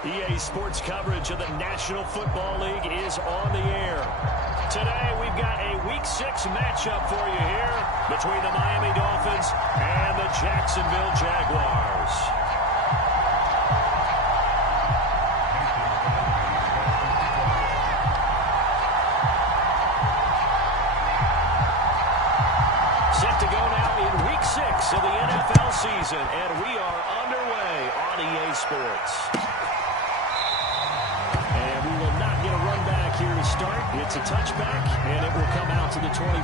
EA Sports coverage of the National Football League is on the air. Today, we've got a Week 6 matchup for you here between the Miami Dolphins and the Jacksonville Jaguars. Set to go now in Week 6 of the NFL season, and we are underway on EA Sports. Here to start. It's a touchback, and it will come out to the 25.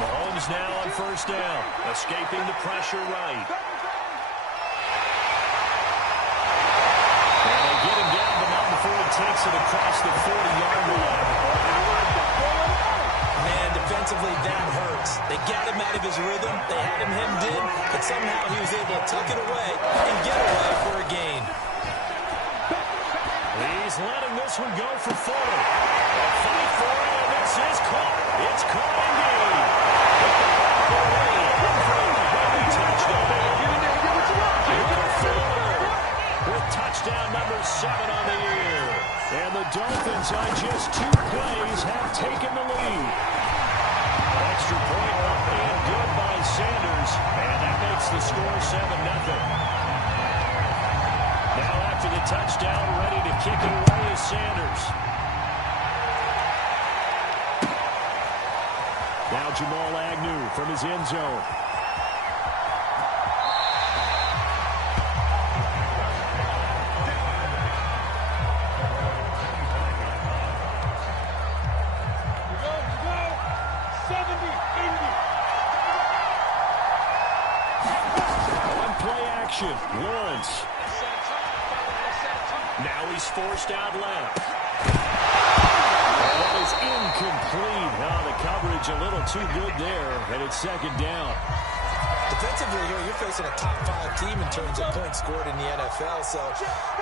Mahomes now on first down, escaping the pressure right. And they get him down, but not before he takes it across the 40-yard line. Defensively, that hurts. They got him out of his rhythm. They had him hemmed in, but somehow he was able to tuck it away and get away for a gain. He's letting this one go for Fuller. A fight for it, and this is caught. It's caught indeed. With touchdown number 7 on the year. And the Dolphins on just 2 plays have taken the lead. Extra point up and good by Sanders, and that makes the score 7-0. Now after the touchdown, ready to kick it away is Sanders. Now Jamal Agnew from his end zone. Lawrence. Now he's forced out left. That is incomplete. Oh, the coverage a little too good there, and it's second down. Defensively here, you're facing a top 5 team in terms of points scored in the NFL, so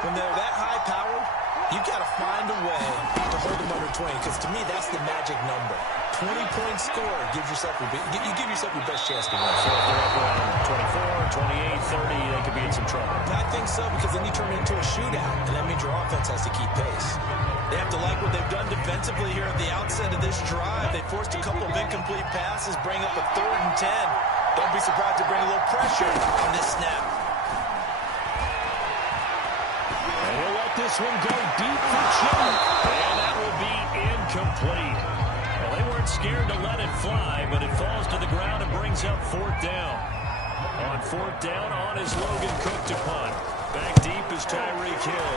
when they're that high-powered, you've got to find a way to hold them under 20, because to me, that's the magic number. 20 points scored gives yourself you give yourself your best chance to win. So if they're up around 24, 28, 30, they could be in some trouble. I think so, because then you turn it into a shootout, and that means your offense has to keep pace. They have to like what they've done defensively here at the outset of this drive. They forced a couple of incomplete passes, bring up a 3rd and 10. Don't be surprised to bring a little pressure on this snap. And he'll let this one go deep for Chip, and that will be incomplete. Well, they weren't scared to let it fly, but it falls to the ground and brings up 4th down. On 4th down, on is Logan Cook to punt. Back deep is Tyreek Hill.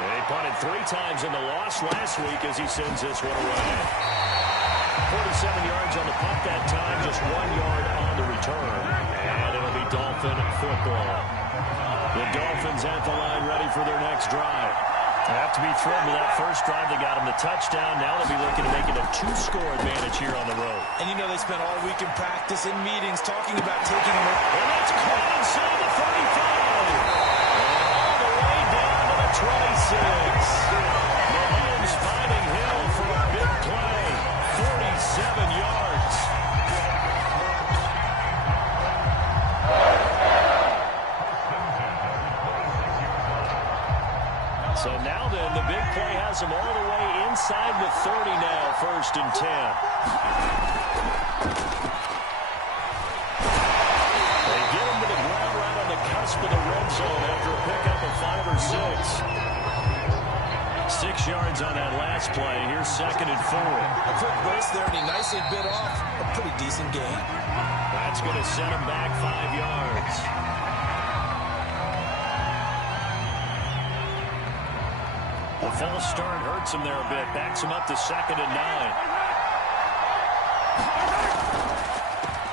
They punted 3 times in the loss last week as he sends this one away. 47 yards on the punt that time, just 1 yard on the return. And it'll be Dolphin football. The Dolphins at the line ready for their next drive. They have to be thrilled with that first drive. They got them the touchdown. Now they'll be looking to make it a 2-score advantage here on the road. And you know they spent all week in practice, in meetings, talking about taking them. And that's caught inside the 35. And all the way down to the 26. Mahomes finding Hill for a big play. 47 yards. So now then, the big play has him all the way inside the 30 now, 1st and 10. They get him to the ground right on the cusp of the red zone after a pickup of 5 or 6. 6 yards on that last play. Here's 2nd and 4. A quick burst there, and he nicely bit off a pretty decent gain. That's going to set him back 5 yards. The false start hurts him there a bit. Backs him up to 2nd and 9.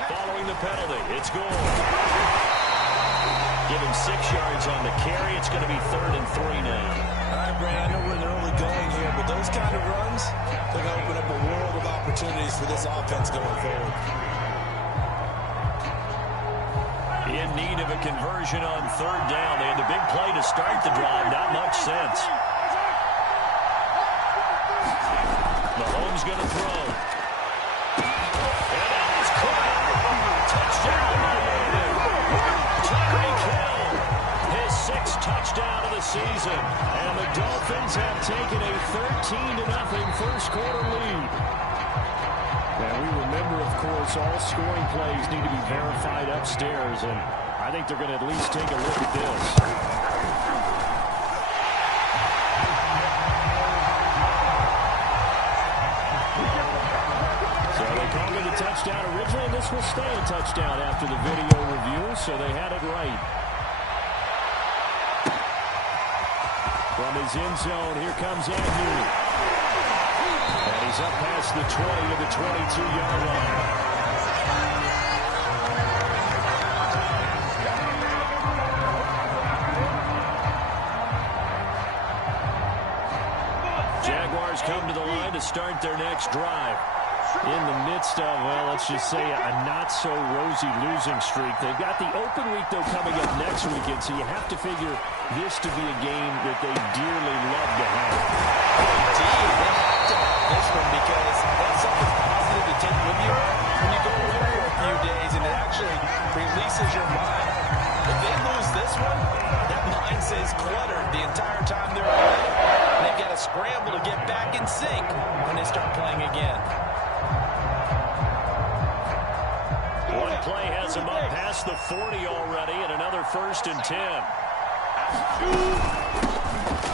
Following the penalty, it's goal. Give him 6 yards on the carry. It's going to be 3rd and 3 now. All right, Brad, I know where they're only going here, but those kind of runs, they're going to open up a world of opportunities for this offense going forward. In need of a conversion on 3rd down. They had the big play to start the drive. Not much sense. Mahomes going to throw. And that is caught. Touchdown, Miami. Tyreek Hill, his 6th touchdown of the season. And the Dolphins have taken a 13-0 first quarter lead. And we remember, of course, all scoring plays need to be verified upstairs. And I think they're going to at least take a look at this. So they called it a touchdown originally, and this will stay a touchdown after the video review, so they had it right. From his end zone, here comes Agnew. And he's up past the 20 to the 22-yard line. Jaguars come to the line to start their next drive. In the midst of, well, let's just say a not-so-rosy losing streak. They've got the open week, though, coming up next weekend, so you have to figure this to be a game that they dearly love to have. Indeed, they have to have this one because that's something positive to take with you when you go away for a few days, and it actually releases your mind. If they lose this one, that mind stays cluttered the entire time they're away. And they've got to scramble to get back in sync when they start playing again. One play has him up past the 40 already, and another 1st and 10.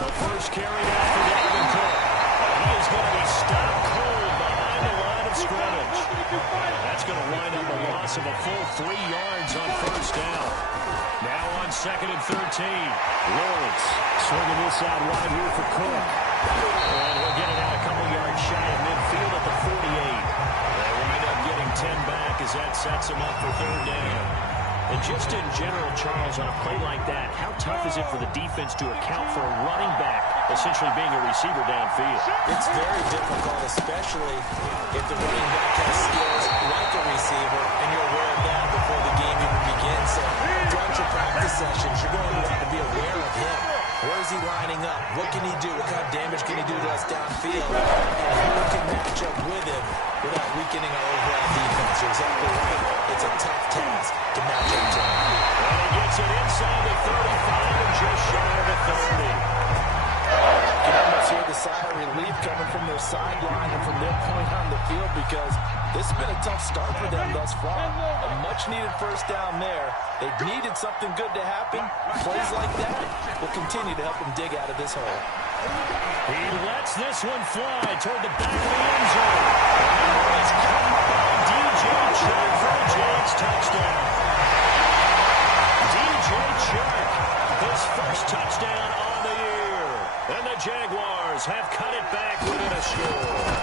The first carry down for Dalvin Cook. And he is going to be stopped cold behind the line of scrimmage. That's going to wind up a loss of a full 3 yards on 1st down. Now on 2nd and 13. Lawrence swinging this out wide here for Cook. And he'll get it out a couple yards shy of midfield at the 48. They wind up getting 10 back as that sets him up for 3rd down. And just in general, Charles, on a play like that, how tough is it for the defense to account for a running back essentially being a receiver downfield? It's very difficult, especially if the running back has skills like a receiver, and you're aware of that before the game even begins. So throughout your practice sessions, you're going to want to be aware of him. Where is he lining up? What can he do? What kind of damage can he do to us downfield? And who can match up with him without weakening our overall defense? You're exactly right. It's a tough task to match up to him. And he gets it inside the 35 and just shy of the 30. You can almost hear the sigh of relief coming from their sideline and from their point on the field because this has been a tough start for them thus far. A much-needed 1st down there. They needed something good to happen. Plays like that will continue to help them dig out of this hole. He lets this one fly toward the back of the end zone. And it's caught by DJ Chark for a JAX touchdown. DJ Chark, his 1st touchdown on the year. And the Jaguars have cut it back within a score.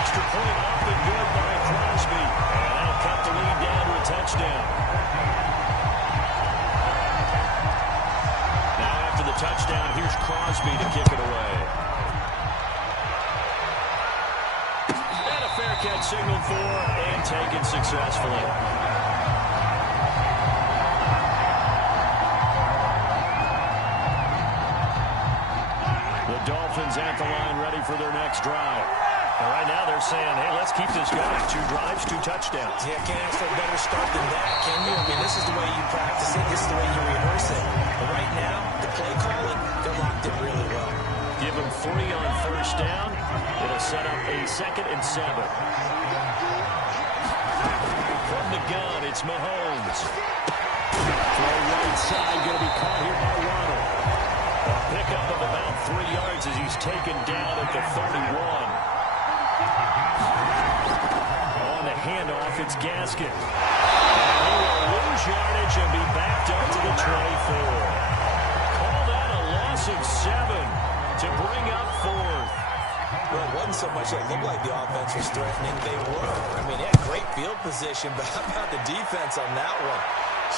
Extra point up and good by Crosby. And that'll cut the lead down to a touchdown. Now after the touchdown, here's Crosby to kick it away. And a fair catch signaled for and taken successfully. The Dolphins at the line ready for their next drive. And right now they're saying, hey, let's keep this going. 2 drives, 2 touchdowns. Yeah, can't ask for a better start than that, can you? I mean, this is the way you practice it. This is the way you rehearse it. But right now, the play calling, they're locked in really well. Give them 3 on 1st down. It'll set up a 2nd and 7. From the gun, it's Mahomes. Throw right side, going to be caught here by Waddle. A pickup of about 3 yards as he's taken down at the 31. On the handoff, it's Gaskin. And he will lose yardage and be backed up to the 24. Call that a loss of 7 to bring up 4th. Well, it wasn't so much that it looked like the offense was threatening. They were. I mean, they had great field position, but how about the defense on that one?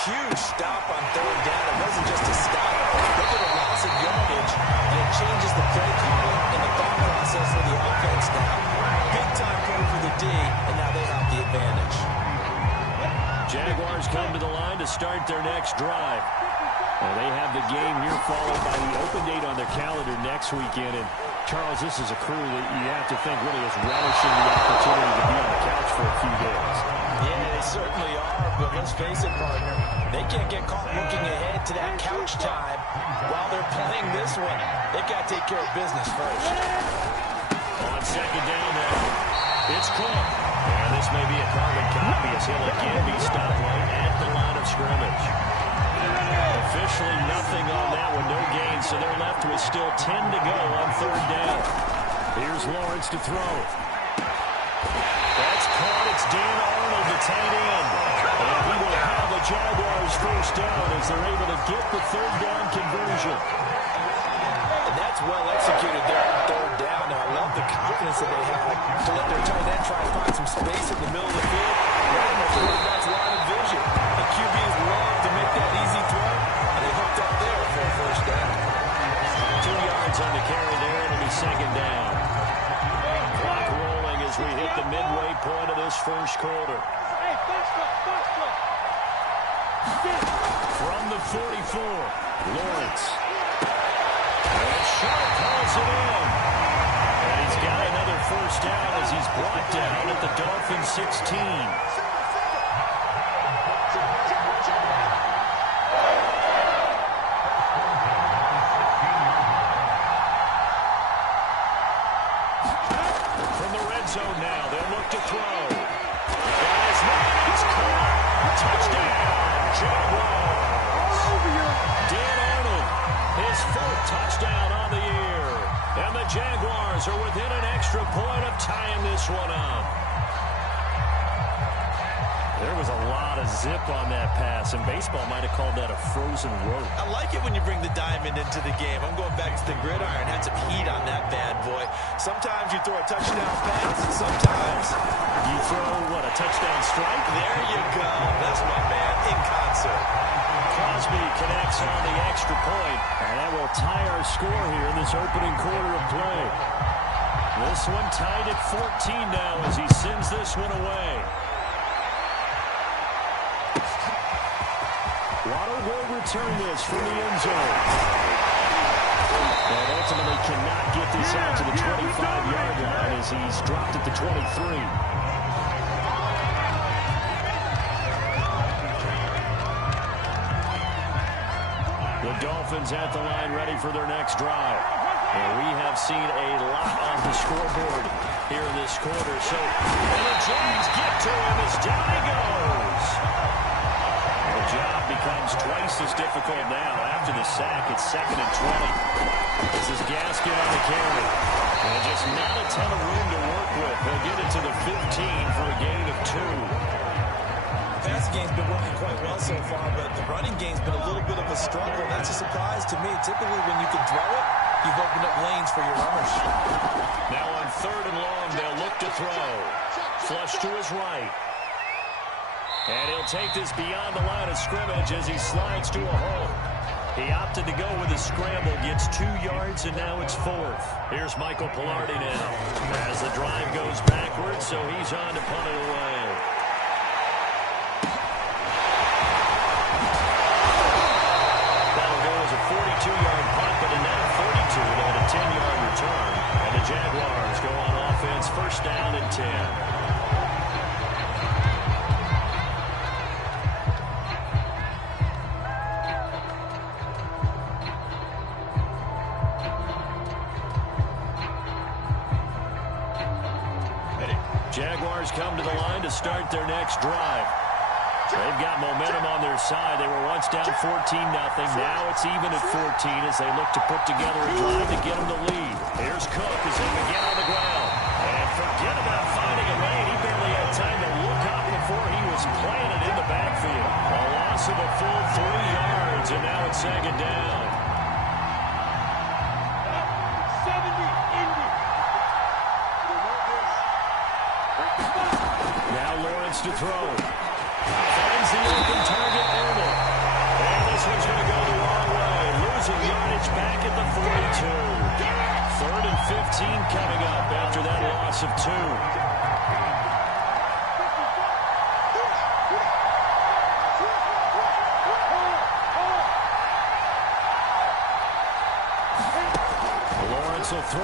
Huge stop on 3rd down. It wasn't just a stop. Look at the loss of yardage, and it changes the play calling and the thought process for the offense now. Big time play for the D, and now they have the advantage. Jaguars come to the line to start their next drive. And they have the game here followed by the open date on their calendar next weekend. And Charles, this is a crew that you have to think really is relishing the opportunity to be on the couch for a few days. Yeah, they certainly are, but let's face it, partner, they can't get caught looking ahead to that couch time while they're playing this one. They've got to take care of business first. On second down now, it's Cook. And this may be a carbon copy as he'll again be stopped right at the line of scrimmage. Officially nothing on that one, no gain, so they're left with still 10 to go on third down. Here's Lawrence to throw. That's caught. It's Dan Arnold, the tight end. And he will have the Jaguars first down as they're able to get the third down conversion. And that's well executed there on third down. Now, I love the confidence that they have to let their tight end try to find some space in the middle of the field right in the quarterback's line of vision. The QBs love to make that easy throw, and they hooked up there for a first down. 2 yards on the carry there, and it'll be second down. Clock rolling as we hit the midway point of this first quarter. From the 44, Lawrence. And Sharp calls it in. And he's got another first down as he's brought down at the Dolphins 16. From the red zone now, they'll look to throw. Guys, it's caught. Touchdown, Jaguars. Dan Arnold, his fourth touchdown on the year. And the Jaguars are within an extra point of tying this one up. There was a lot of zip on that pass, and baseball might have called that a frozen rope. I like it when you bring the diamond into the game. I'm going back to the gridiron. Had some heat on that bad boy. Sometimes you throw a touchdown pass, and sometimes you throw, what, a touchdown strike? There you go. That's my man in concert. Crosby connects on the extra point, and that will tie our score here in this opening quarter of play. This one tied at 14 now as he sends this one away. Waddle will return this from the end zone. And ultimately cannot get this out to the 25-yard line as he's dropped at the 23. The Dolphins at the line ready for their next drive. And we have seen a lot on the scoreboard here in this quarter. So, and the Jags get to him as down he goes. The job becomes twice as difficult now. After the sack, it's 2nd and 20. This is Gaskin on the carry. And just not a ton of room to work with. He'll get it to the 15 for a gain of 2. The passing game's been working quite well so far, but the running game's been a little bit of a struggle. That's a surprise to me. Typically, when you can throw it, you've opened up lanes for your runners. Now on 3rd and long, they'll look to throw. Flush to his right. And he'll take this beyond the line of scrimmage as he slides to a hole. He opted to go with a scramble, gets 2 yards, and now it's 4th. Here's Michael Pilardi now as the drive goes backwards, so he's on to punt it away. That'll go as a 42-yard punt, but a now 42 and a 10-yard return. And the Jaguars go on offense, first down and 10. Jaguars come to the line to start their next drive. They've got momentum on their side. They were once down 14-0. Now it's even at 14 as they look to put together a drive to get them the lead. Here's Cook as they begin on the ground. And forget about finding a lane. He barely had time to look up before he was planted in the backfield. A loss of a full 3 yards, and now it's 2nd down. To throw. Finds the open target, Arnold. And this one's going to go the wrong way. Losing yardage back at the 42. 3rd and 15 coming up after that loss of 2. Lawrence will throw.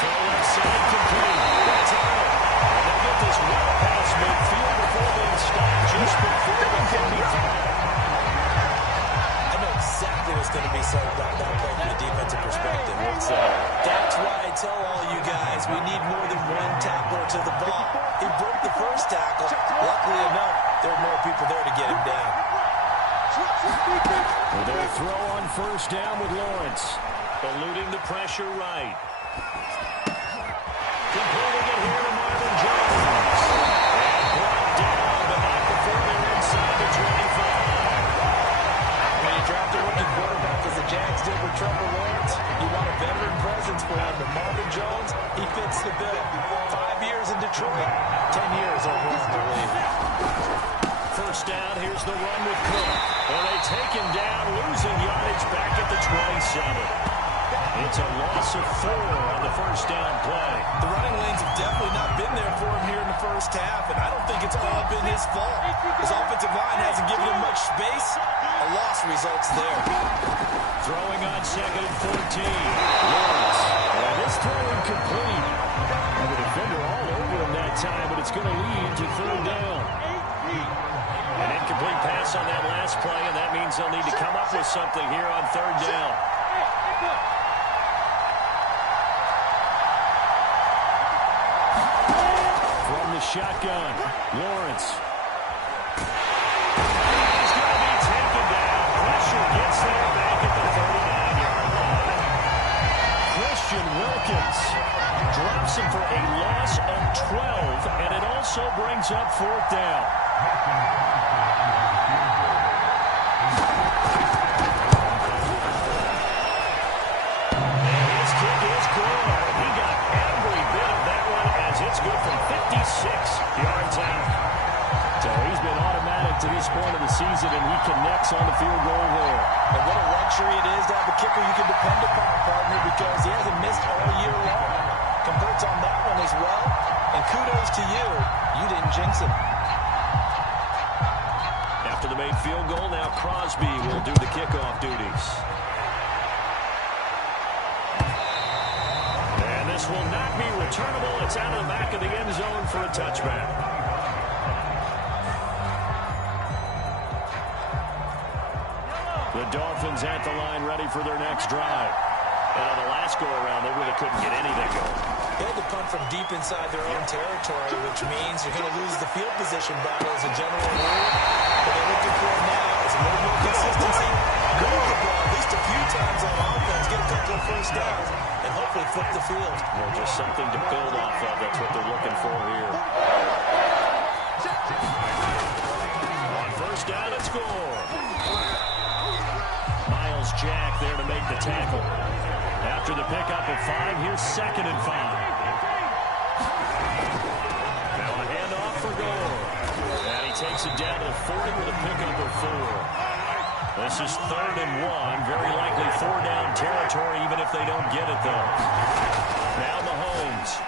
Throw left side complete. That's on it. And they get this well past midfield before being stopped just before the 35. I know exactly what's going to be said about that play from a defensive perspective. That's why I tell all you guys we need more than one tackler to the ball. He broke the first tackle. Luckily enough, there were more people there to get him down. Well, their throw on first down with Lawrence. Eluding the pressure right. Completing it here to Marvin Jones. And brought down, but not before they're inside the 25. When you draft a rookie quarterback as the Jags did with Trevor Lawrence, you want a veteran presence for him. But Marvin Jones, he fits the bill. 5 years in Detroit, 10 years over in the league. First down, here's the run with Cook. And they take him down, losing yardage back at the 27. It's a loss of 4 on the first down play. The running lanes have definitely not been there for him here in the first half, and I don't think it's all been his fault. His offensive line hasn't given him much space. A loss results there. Throwing on 2nd and 14. Lawrence. And this throw incomplete. And the defender all over him that time, but it's going to lead to 3rd down. An incomplete pass on that last play, and that means they'll need to come up with something here on 3rd down. From the shotgun, Lawrence. He's going to be taken down. Pressure gets there back at the 39-yard line. Christian Wilkins drops him for a loss of 12, and it also brings up 4th down. And his kick is good. He got every bit of that one as it's good from 56 yards out. So he's been automatic to this point of the season, and he connects on the field goal there. And what a luxury it is to have a kicker you can depend upon, partner, because he hasn't missed all year long. Converts on that one as well. And kudos to you. You didn't jinx it. After the made field goal, now Crosby will do the kickoff duties. And this will not be returnable. It's out of the back of the end zone for a touchback. The Dolphins at the line ready for their next drive. And on the last go-around, they really couldn't get anything going. They had to punt from deep inside their own territory, which means you're going to lose the field position battle as a general rule. What they're looking for now is a little more consistency. Move the ball at least a few times on offense, get a couple of first downs, and hopefully flip the field. Well, just something to build off of. That's what they're looking for here. On first down and score. Miles Jack there to make the tackle. After the pickup of 5, here's 2nd and 5. Now a handoff for Gore. And he takes it down to the 40 with a pickup of 4. This is 3rd and 1. Very likely 4-down territory, even if they don't get it, though. Now Mahomes.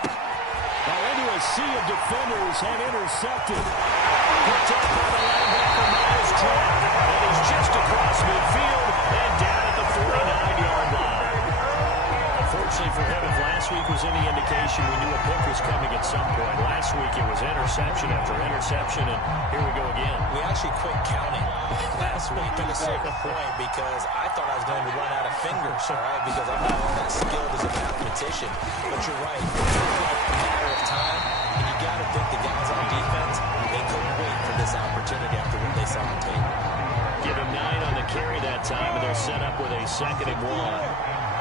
Now into a sea of defenders and intercepted. Picked up by the linebacker, Miles Jack. And he's just across midfield and down at the 49-yard line. Unfortunately for him, if last week was any indication, we knew a pick was coming at some point. Last week it was interception after interception, and here we go again. We actually quit counting last week at a certain point because I thought I was going to run out of fingers, all right, because I'm not all that skilled as a mathematician. But you're right. It's like a matter of time, and you got to think the guys on defense, they couldn't wait for this opportunity after what they saw on tape. Give him 9 on the carry that time, and they're set up with a 2nd and 1.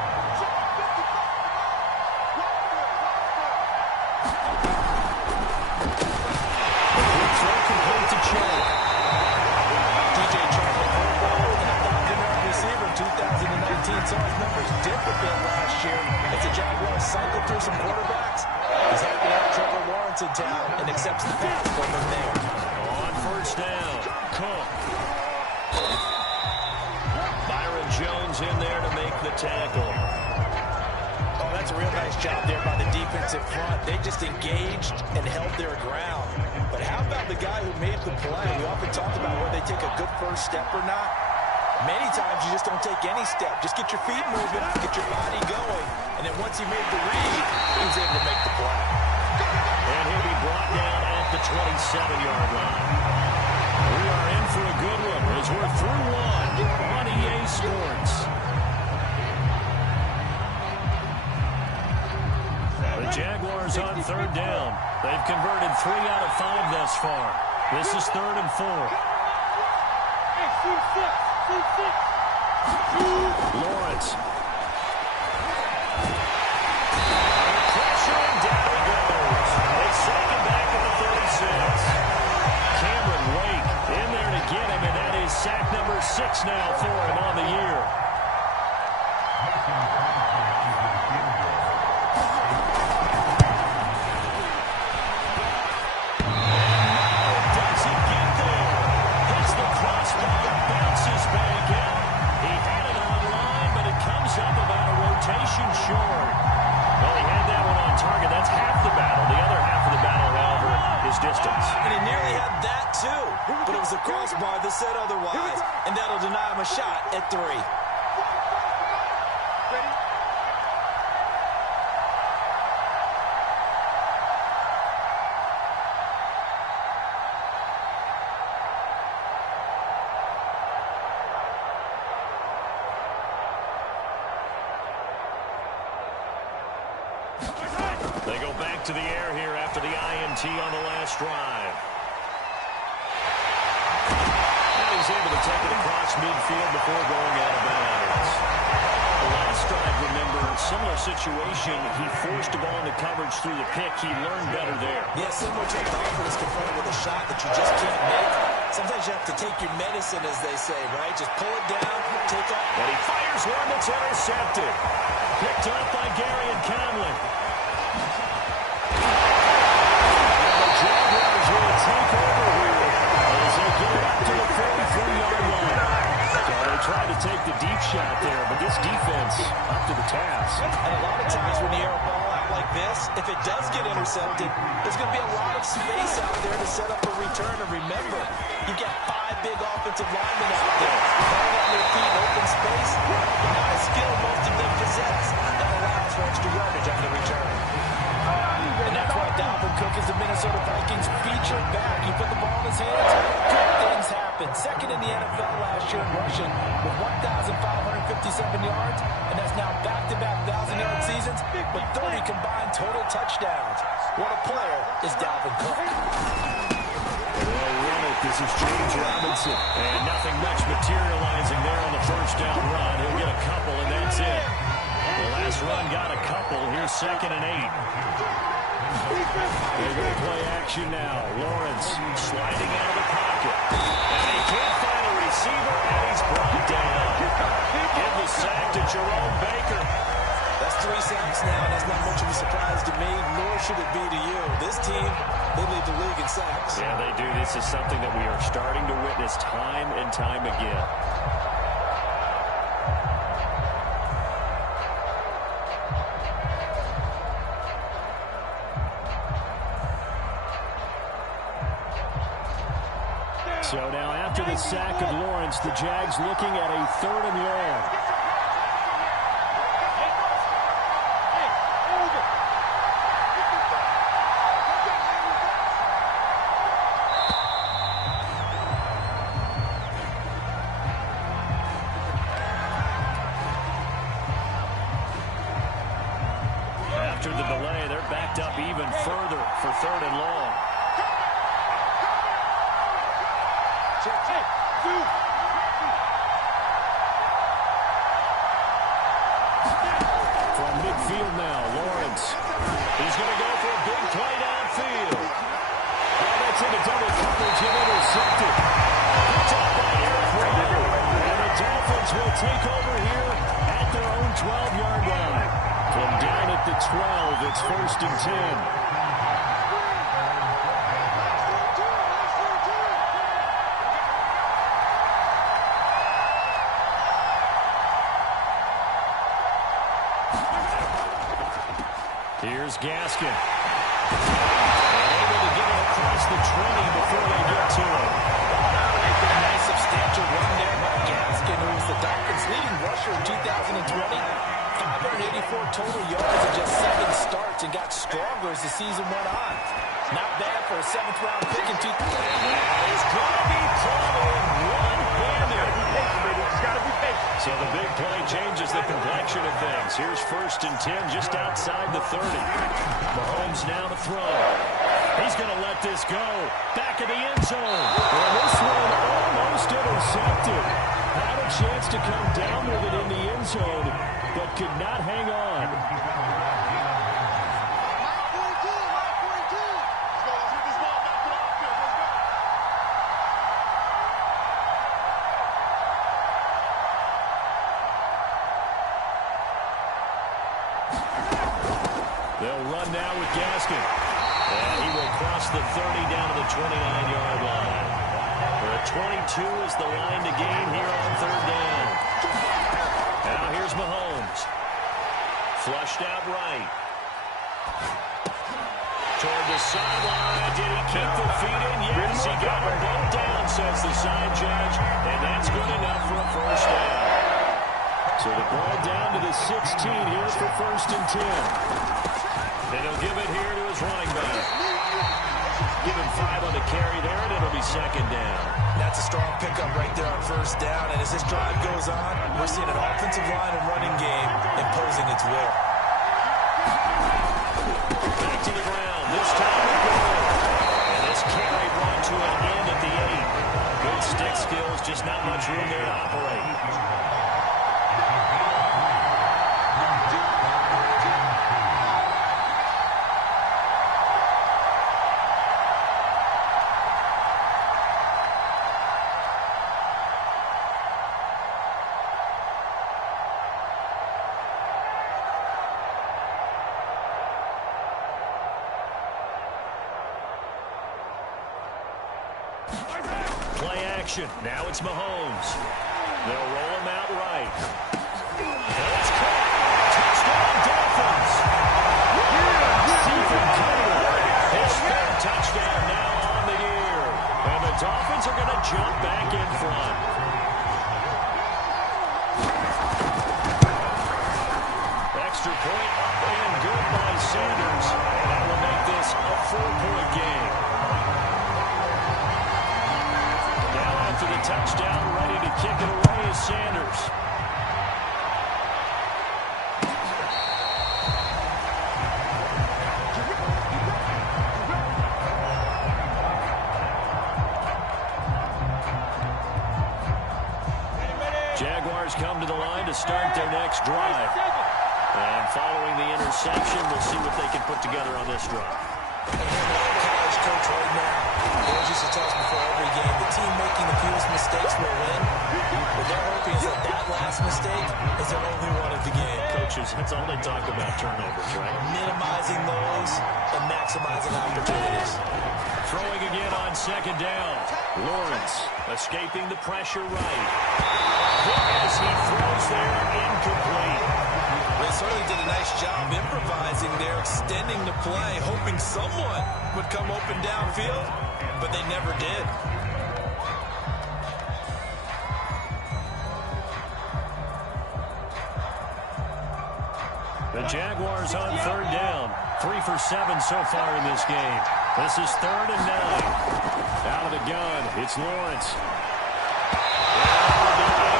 Saw his numbers dip a bit last year as the Jaguars cycled through some quarterbacks. He's happy to have Trevor Lawrence in town and accepts the pass from him there. On first down, Cook. Byron Jones in there to make the tackle. Oh, that's a real nice job there by the defensive front. They just engaged and held their ground. But how about the guy who made the play? We often talk about whether they take a good first step or not. Many times you just don't take any step. Just get your feet moving, get your body going, and then once he made the read, he was able to make the play. And he'll be brought down at the 27-yard line. We are in for a good one as we're through one on EA Sports. The Jaguars on third down. They've converted 3 out of 5 thus far. This is 3rd and 4. Lawrence. Pressure and down he goes. They sack him back at the 36. Cameron Wake in there to get him, and that is sack number 6 now for him on the year. Short. Well, he had that one on target. That's half the battle. The other half of the battle, however, is distance. And he nearly had that, too. But it was a crossbar that said otherwise, and that'll deny him a shot at 3. They go back to the air here after the INT on the last drive. And he's able to take it across midfield before going out of bounds. The last drive, remember, similar situation. He forced the ball into coverage through the pick. He learned better there. Yeah, similar to the offense confronted with a shot that you just can't make. Sometimes you have to take your medicine, as they say, right? Just pull it down, take off. And he fires one that's intercepted. Picked up by Gary and Conley. Jaguars will take over here as they get it up to the 43-yard line. So they tried to take the deep shot there, but this defense up to the task. And a lot of times when you air a ball out like this, if it does get intercepted, there's going to be a lot of space out there to set up a return. And remember, you've got 5 big offensive linemen out there. Falling on their feet, open space. Not a skill most of them possess. That allows for extra yardage on the return. And that's why Dalvin Cook is the Minnesota Vikings featured back. You put the ball in his hands, good things happen. Second in the NFL last year in rushing with 1,557 yards, and that's now back-to-back 1,000-yard seasons with 30 combined total touchdowns. What a player is Dalvin Cook. Well, run it. This is James Robinson. And nothing much materializing there on the first down run. He'll get a couple, and that's it. The last run got a couple. Here's 2nd and 8. They're going to play action now. Lawrence sliding out of the pocket. And he can't find a receiver, and he's brought down. Give the sack to Jerome Baker. That's 3 sacks now, and that's not much of a surprise to me, nor should it be to you. This team, they lead the league in sacks. Yeah, they do. This is something that we are starting to witness time and time again. So now after the sack of Lawrence, the Jags looking at a 3rd and long. After the delay, they're backed up even further for 3rd and long. From midfield now, Lawrence. He's going to go for a big play downfield. And that's into double coverage and intercepted. Picked up by Eric Rowe. And the Dolphins will take over here at their own 12-yard line. From down at the 12, it's 1st and 10. Here's Gaskin. And able to get it across the 20 before they get to him. A nice substantial run there by Gaskin, who the Dolphins' leading rusher in 2020. 584 total yards in just 7 starts and got stronger as the season went on. Not bad for a 7th-round pick in 2020. It's going to be thrown one-handed. So the big play changes the complexion of things. Here's 1st and 10 just outside the 30. Mahomes now to throw. He's going to let this go. Back in the end zone. Well, this one almost intercepted. Had a chance to come down with it in the end zone, but could not hang on. They'll run now with Gaskin. And he will cross the 30 down to the 29-yard line. The 22 is the line to gain here on 3rd down. Now here's Mahomes. Flushed out right. Toward the sideline. Did he keep the feet in? Yes, he got them both down, says the side judge. And that's good enough for a 1st down. So the ball down to the 16 here for 1st and 10. And he'll give it here to his running back. Give him 5 on the carry there, and it'll be 2nd down. That's a strong pickup right there on 1st down. And as this drive goes on, we're seeing an offensive line and running game imposing its will. Back to the ground. This time the goal. And this carry brought to an end at the 8. Good stick skills, just not much room there to operate. Play action. Now it's Mahomes. They'll roll him out right. That's caught. Touchdown, Dolphins. Stephen Carter. His 3rd touchdown now on the year. And the Dolphins are going to jump back in front. Extra point up and good by Sanders. That will make this a 4-point game. To the touchdown, ready to kick it away is Sanders. Jaguars come to the line to start their next drive. And following the interception, we'll see what they can put together on this drive. College coach right now, they used to tell us before every game, the team making the fewest mistakes will win. What they're hoping is that last mistake is their only one of the game. Coaches, that's all they talk about, turnovers, right? Minimizing those and maximizing opportunities. Throwing again on 2nd down. Lawrence escaping the pressure right. As he throws there, incomplete. They certainly did a nice job improvising there, extending the play, hoping someone would come open downfield, but they never did. The Jaguars on 3rd down. 3 for 7 so far in this game. This is 3rd and 9. Out of the gun, it's Lawrence.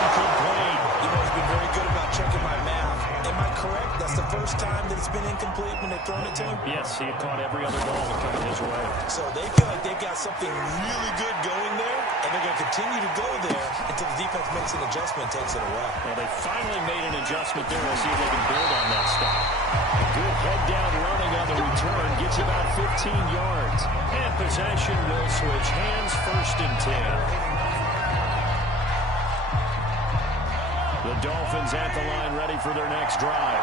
Incomplete. You know, he's been very good about checking my math. Am I correct? That's the first time that it's been incomplete when they've thrown it to him? Yes, he had caught every other ball that coming his way. So they feel like they've got something really good going there, and they're going to continue to go there until the defense makes an adjustment and takes it away. Well, they finally made an adjustment there. We'll see if they can build on that stop. Good head-down running on the return. Gets about 15 yards. And possession will switch hands, 1st and 10. The Dolphins at the line ready for their next drive.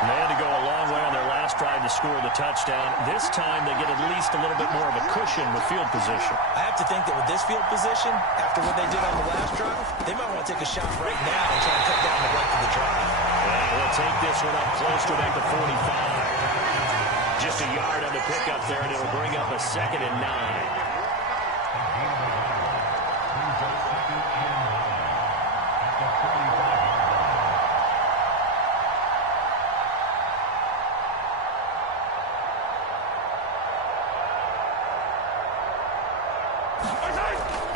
And they had to go a long way on their last drive to score the touchdown. This time they get at least a little bit more of a cushion with field position. I have to think that with this field position, after what they did on the last drive, they might want to take a shot right now and try to cut down the length of the drive. Yeah, they'll take this one up close to about the 45. Just a yard on the pickup there, and it'll bring up a 2nd and 9.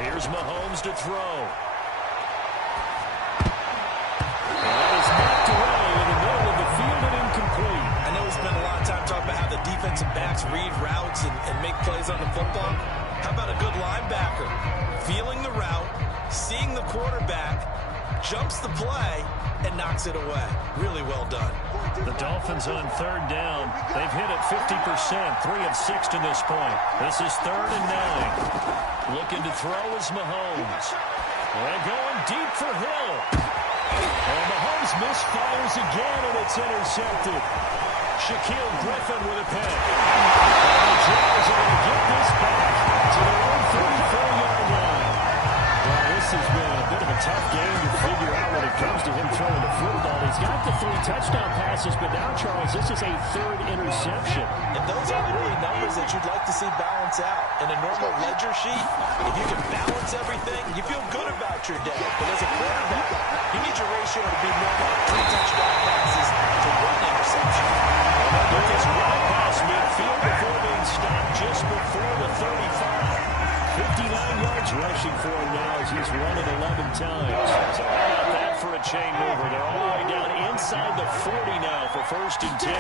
Here's Mahomes to throw. And that is knocked away in the middle of the field and incomplete. I know we spent a lot of time talking about how the defensive backs read routes and make plays on the football. How about a good linebacker? Feeling the route, seeing the quarterback, jumps the play, and knocks it away. Really well done. The Dolphins on third down. They've hit it 50%, 3 of 6 to this point. This is 3rd and 9. Looking to throw is Mahomes. They're going deep for Hill. And Mahomes misfires again, and it's intercepted. Shaquille Griffin with a pick. And the Jags are going to get this back to their own 34-yard line. Well, this has been a bit of a tough game to figure out when it comes to him throwing the football. He's got the 3 touchdown passes, but now, Charles, this is a 3rd interception. And those are really numbers that you'd like to see balance out. In a normal ledger sheet, if you can balance everything, you feel good about your day. But as a quarterback, you need your ratio to be more like 3 touchdown passes to 1 interception. There is right past midfield before being stopped just before the 35. 59 yards rushing for him now as he's run it 11 times. So how about that for a chain mover? They're all the way down inside the 40 now for 1st and 10.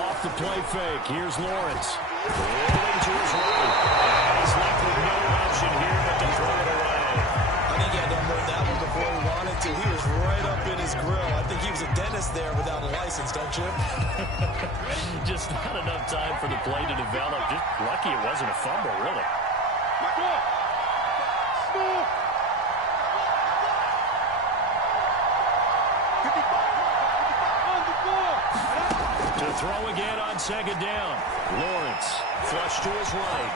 Off the play fake. Here's Lawrence. Rolling to his right. And he's left with no option here but to throw it away. I think he had to unload that one before he wanted to. He was right up in his grill. I think he was a dentist there without a license, don't you? Just not enough time for the play to develop. Just lucky it wasn't a fumble, really. To throw again on 2nd down. Lawrence flush to his right.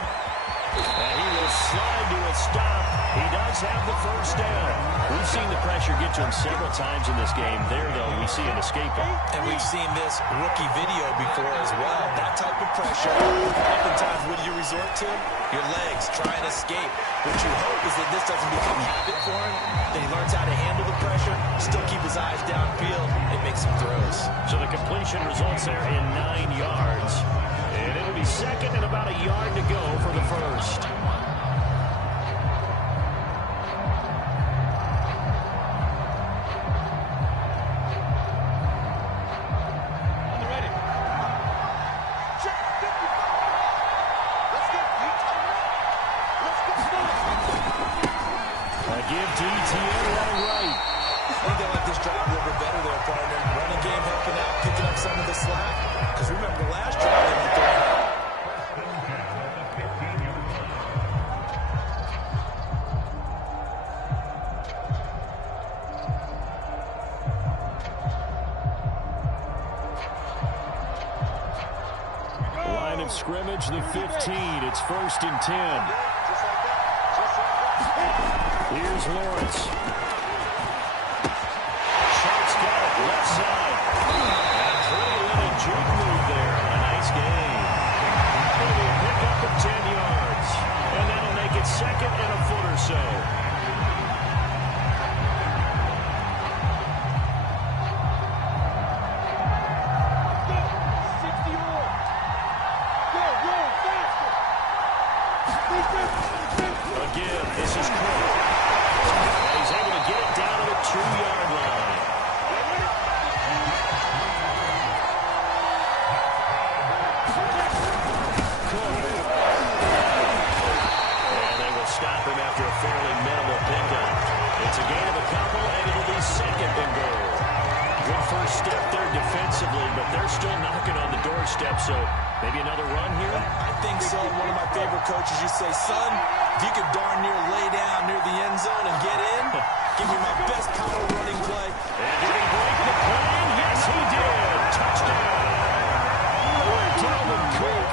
And he will slide to a stop. He does have the 1st down. We've seen the pressure get to him several times in this game. There, though, we see an escape. And we've seen this rookie video before as well. That type of pressure, oftentimes, what do you resort to? Your legs, try and escape. What you hope is that this doesn't become a habit for him, that he learns how to handle the pressure, still keep his eyes downfield, and make some throws. So the completion results there in 9 yards. And it'll be 2nd and about a yard to go for the 1st. Scrimmage the 15. It's 1st and 10. Here's Lawrence. Sharks got it left side. And through in a juke move there. A nice game. Maybe a pickup of 10 yards. And that'll make it 2nd and a foot or so. Again, this is Cook. He's able to get it down to the 2-yard line. Cook. And they will stop him after a fairly minimal pickup. It's a gain of a couple, and it'll be 2nd and goal. Good first step there defensively, but they're still knocking on the doorstep, so maybe another run here? I think so. One of my favorite coaches used to say, son, if you could darn near lay down near the end zone and get in, give me my best power running play. And did he break the plane? Yes, he did. Touchdown. Dalvin Cook,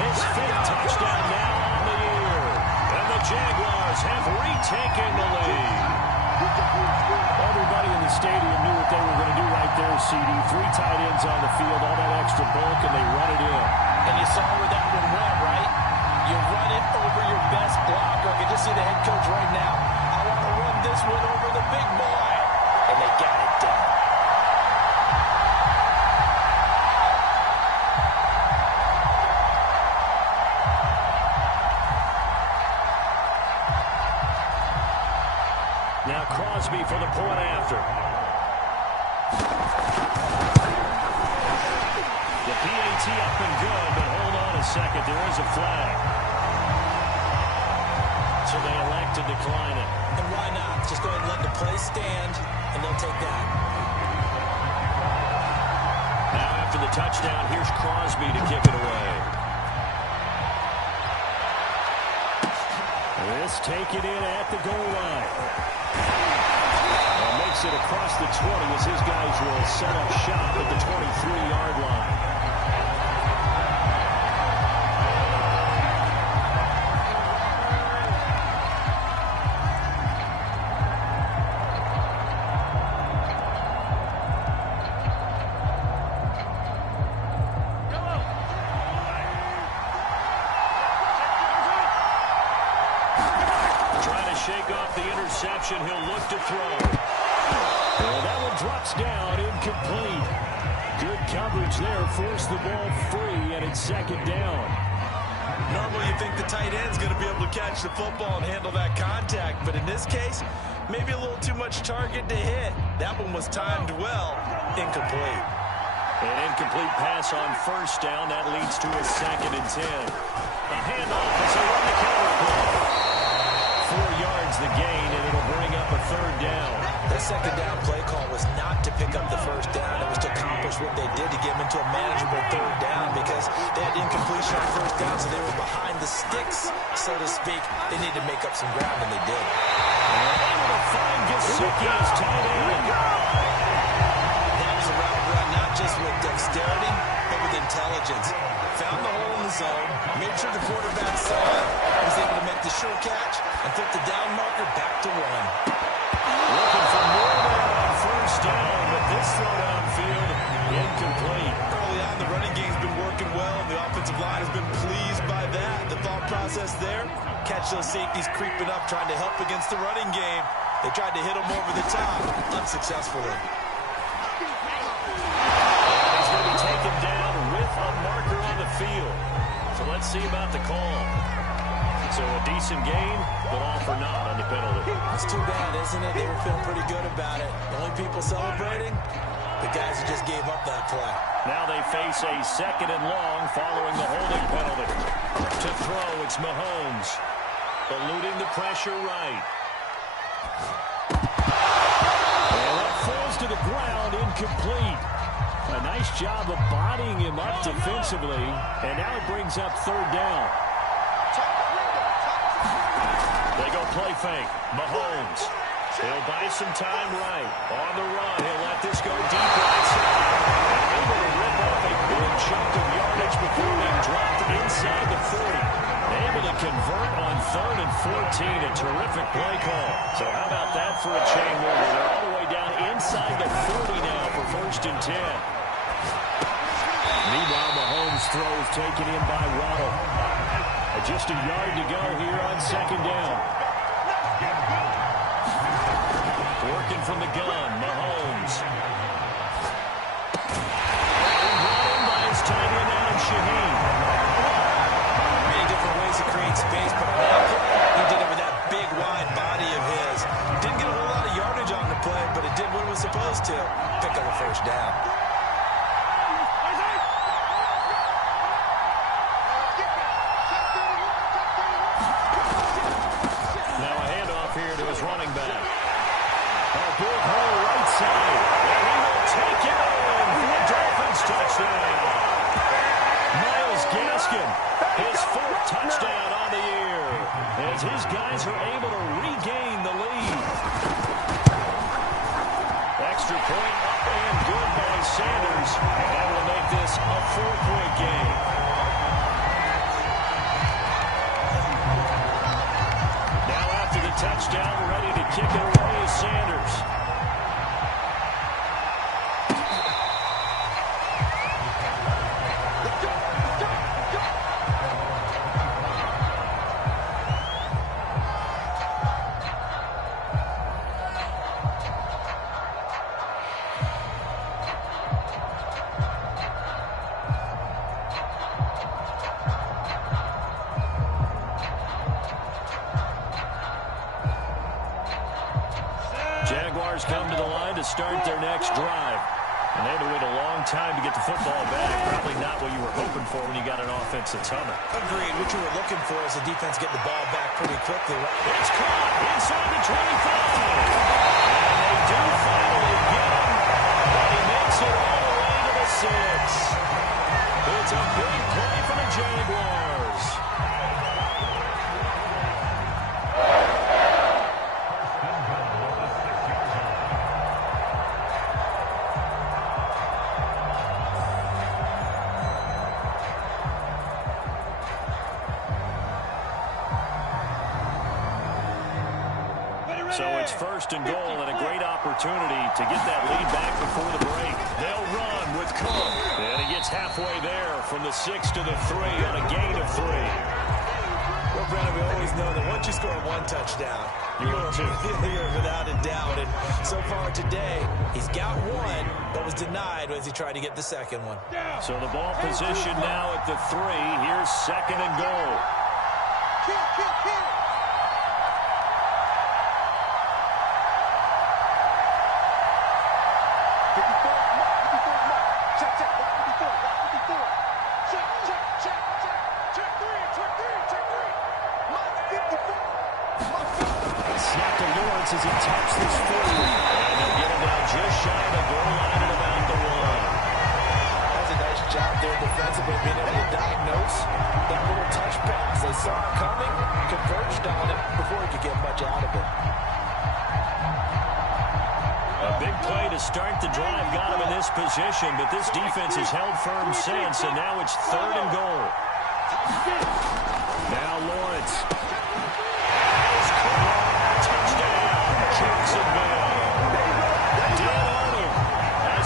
his 5th touchdown now on the year. And the Jaguars have retaken the lead. Everybody in the stadium knew what they were going to do right there, CD. 3 tight ends on the field, all that extra bulk, and they run it in. And you saw where that one went, right? You run it over your best blocker. I can just see the head coach right now. I want to run this one over the big boy. And they got it done. a second. There is a flag. So they elect to decline it. And why not? Just go ahead and let the play stand, and they'll take that. Now after the touchdown, here's Crosby to kick it away. This taken in at the goal line. And makes it across the 20 as his guys will set up shop at the 23-yard line. Shake off the interception. He'll look to throw. And that one drops down, incomplete. Good coverage there. Forced the ball free, and it's second down. Normally you think the tight end's going to be able to catch the football and handle that contact, but in this case, maybe a little too much target to hit. That one was timed well. Incomplete. An incomplete pass on first down. That leads to a 2nd and 10. A handoff as they run the counter play. 4 yards the gain, and it'll bring up a 3rd down. That 2nd down play call was not to pick up the 1st down. It was to accomplish what they did to get them into a manageable 3rd down because they had incompletion on 1st down, so they were behind the sticks, so to speak. They needed to make up some ground, and they did. Able to find Gesicki as tight end. That was a route run, not just with dexterity, but with intelligence. Found the hole in the zone, made sure the quarterback saw it, was able to make the sure catch, and flip the down marker back to 1. Looking for more there on 1st down, but this throw downfield, incomplete. Early on, the running game's been working well, and the offensive line has been pleased by that. The thought process there, catch those safeties creeping up, trying to help against the running game. They tried to hit them over the top, unsuccessfully. He's going to be taken down with a marker on the field. So let's see about the call. So a decent gain, but all for naught on the penalty. It's too bad, isn't it? They were feeling pretty good about it. The only people celebrating, the guys who just gave up that play. Now they face a 2nd and long following the holding penalty. To throw, it's Mahomes. Eluding the pressure right. And that falls to the ground, incomplete. A nice job of bodying him up defensively, and now it brings up 3rd down. They go play fake. Mahomes. He'll buy some time right. On the run, he'll let this go deep right side. Able to rip off a big chunk of yardage before being dropped inside the 40. Able to convert on 3rd and 14. A terrific play call. So how about that for a chain mover? They're all the way down inside the 40 now for 1st and 10. Meanwhile, Mahomes' throw is taken in by Waddle. Just a yard to go here on 2nd down. Working from the gun, Mahomes. Brought in by his tight end, Adam Shaheen. Many different ways to create space, but on that play, he did it with that big, wide body of his. Didn't get a whole lot of yardage on the play, but it did what it was supposed to. Pick up a 1st down. Running back. A big hole right side. And he will take it in for a Dolphins touchdown. Myles Gaskin, his 4th touchdown on the year, as his guys are able to regain the lead. Extra point up and good by Sanders. And that will make this a 4-point game. Touchdown, ready to kick it away is Sanders. Jaguars come to the line to start their next drive. And they had to wait a long time to get the football back. Probably not what you were hoping for when you got an offensive tunnel. Agreed. What you were looking for is the defense getting the ball back pretty quickly. It's caught inside the 25. And they do finally get him. But he makes it all the way to the 6. It's a big play for the Jaguars. So it's first and goal and a great opportunity to get that lead back before the break. They'll run with Cook. And he gets halfway there from the 6 to the 3 on a gain of 3. Well, Brandon, we always know that once you score one touchdown, you're without a doubt. And so far today, he's got one, but was denied as he tried to get the second one. So the ball position now at the 3. Here's second and goal. As he taps this forward. And they'll get him down just shy of the goal line at about the 1. That's a nice job there defensively, being able to diagnose that little touch pass. They saw it coming, converged on it before he could get much out of it. A big play to start the drive got him in this position, but this defense has held firm since, and now it's third and goal. Now Lawrence.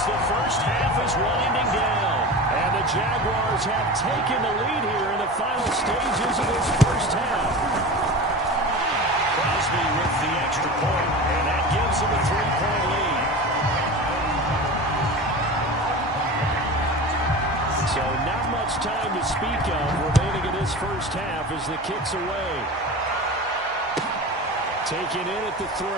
The first half is winding down, and the Jaguars have taken the lead here in the final stages of this first half. Crosby with the extra point, and that gives them a 3-point lead. So not much time to speak of remaining in this first half as the kick's away. Taken in at the 3.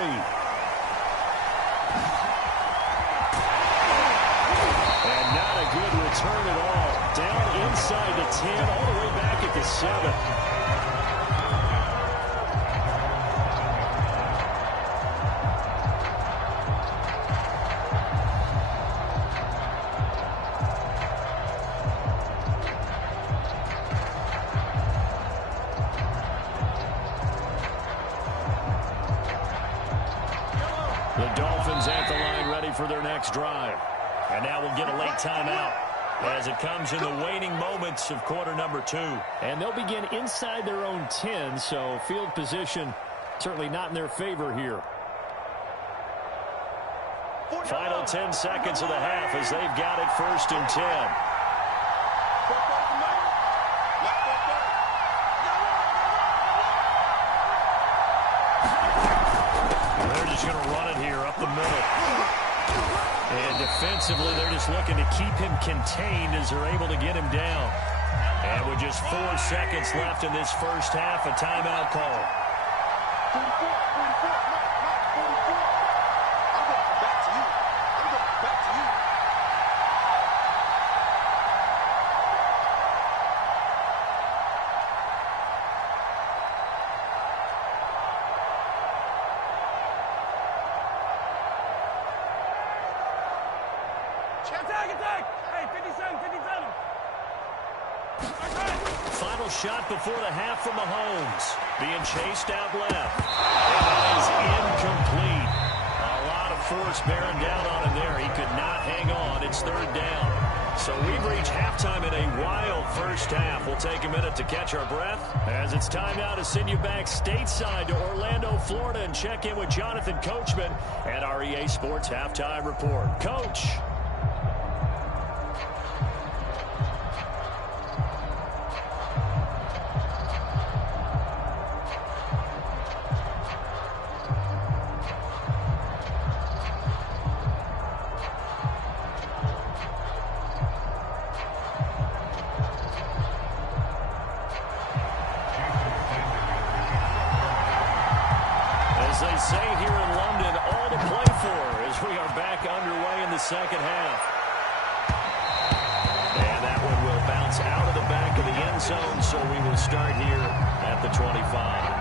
Not a good return at all. Down inside the 10, all the way back at the 7. The Dolphins at the line ready for their next drive. And now we'll get a late timeout as it comes in the waning moments of quarter number 2. And they'll begin inside their own 10, so field position certainly not in their favor here. Final 10 seconds of the half as they've got it first and 10. They're just going to run it here up the middle. And defensively, they're just looking to keep him contained as they're able to get him down. And with just 4 seconds left in this first half, a timeout call. Attack! Hey, 57, 57. Final shot before the half from Mahomes. Being chased out left. And that is incomplete. A lot of force bearing down on him there. He could not hang on. It's third down. So we've reached halftime in a wild first half. We'll take a minute to catch our breath as it's time now to send you back stateside to Orlando, Florida, and check in with Jonathan Coachman at our EA Sports Halftime Report. Coach. As they say here in London, all to play for as we are back underway in the second half. zone, so we will start here at the 25.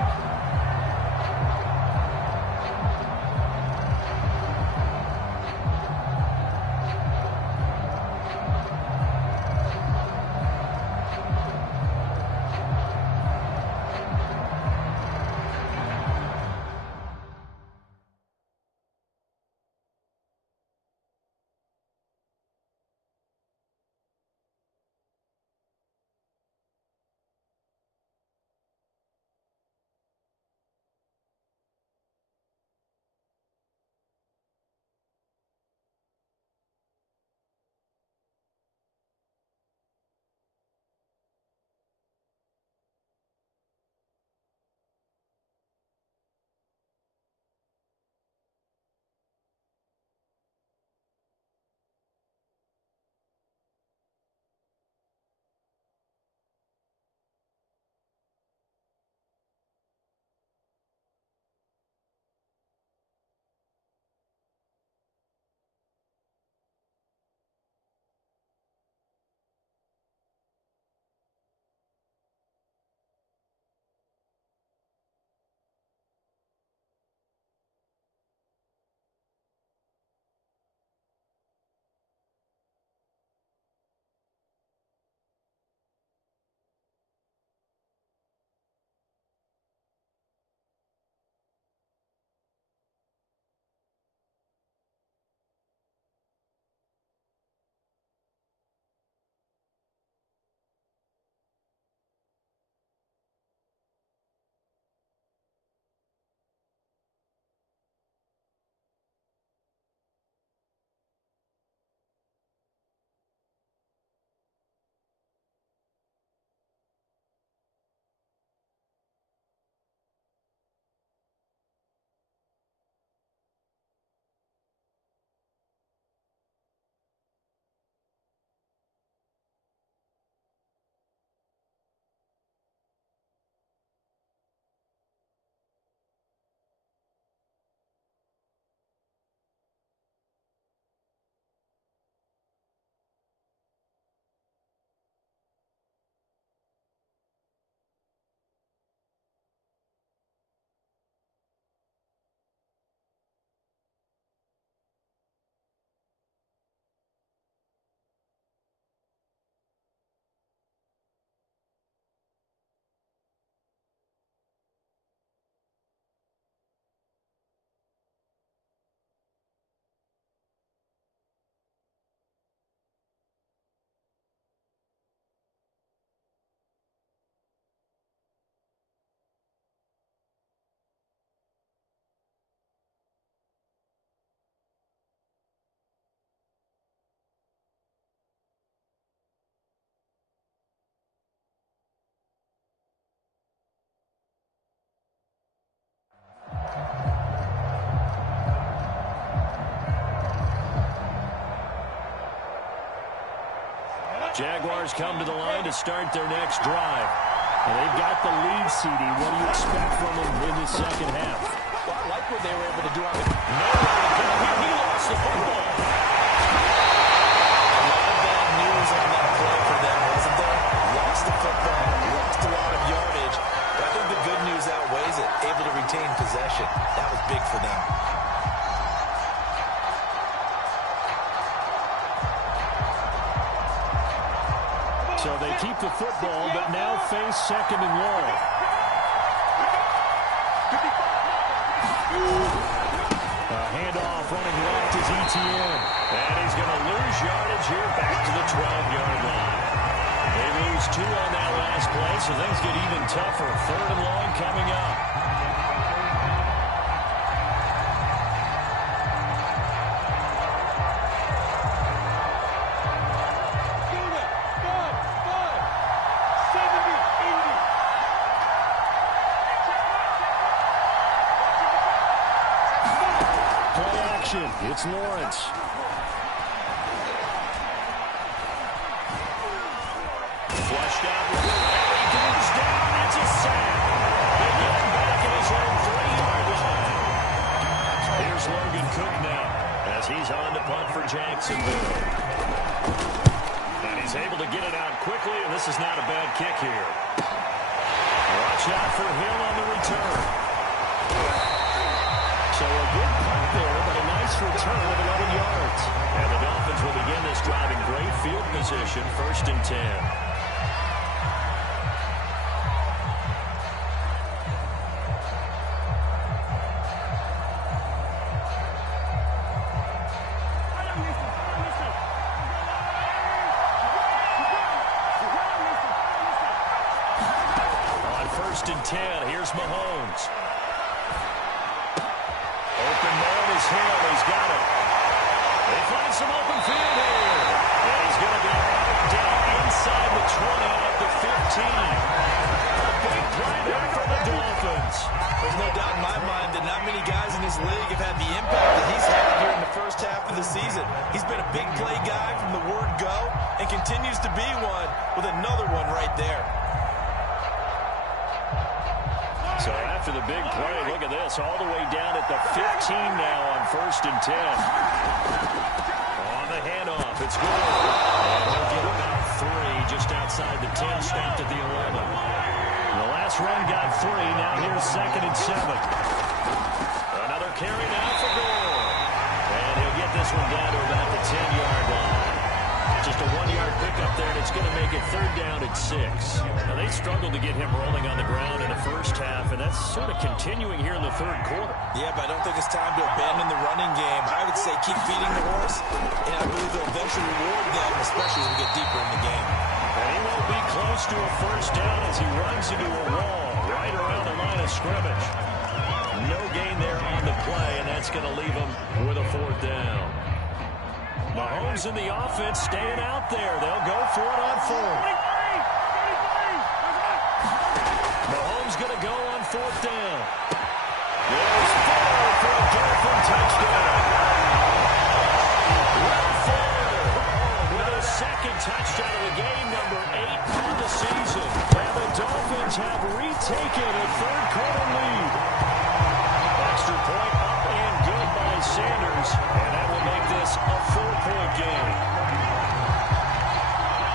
Jaguars come to the line to start their next drive. And they've got the lead, CD. What do you expect from them in the second half? Well, I like what they were able to do on the... Nowhere to go here. He lost the football. A lot of bad news on that play for them, wasn't there? Lost the football, lost a lot of yardage. But I think the good news outweighs it. Able to retain possession. That was big for them. So they keep the football, but now face second and long. A handoff running left is ETN. And he's going to lose yardage here back to the 12-yard line. They lose 2 on that last play, so things get even tougher. 3rd and long coming up. It's Lawrence. Flushed out. He goes down. It's a sack. They get him back at his own 3-yard line. Here's Logan Cook now as he's on to punt for Jacksonville. And He's able to get it out quickly, and this is not a bad kick here. Watch out for Hill on the return. So a good punt there, but a nice return of 11 yards. And the Dolphins will begin this drive in great field position, 1st and 10. Here's Mahomes. Open man is Hill. He's got it. They find some open field here. And he's going to be marked down inside the 20 at the 15. A big play there for the Dolphins. There's no doubt in my mind that not many guys in this league have had the impact that he's had here in the first half of the season. He's been a big play guy from the word go and continues to be one with another one right there. So after the big play, look at this, all the way down at the 15 now on 1st and 10. On the handoff, it's good. And he'll get about 3 just outside the 10, snapped at the 11. The last run got 3, now here's 2nd and 7. Another carry now for Gore. And he'll get this one down to about the 10-yard line. Just a 1-yard pickup there, and it's going to make it 3rd down at 6. Now, they struggled to get him rolling on the ground in the first half, and that's sort of continuing here in the 3rd quarter. Yeah, but I don't think it's time to abandon the running game. I would say keep feeding the horse, and I believe they'll eventually reward them, especially as we get deeper in the game. And he won't be close to a 1st down as he runs into a wall right around the line of scrimmage. No gain there on the play, and that's going to leave him with a 4th down. Mahomes in the offense staying out there. They'll go for it on 4th. Mahomes going to go on 4th down. There's 4 for a Dolphin touchdown. Right there with a 2nd touchdown of the game, number 8 on the season. And the Dolphins have retaken a 3rd quarter lead. Extra point up and good by Sanders, and that will make this a 4-point game.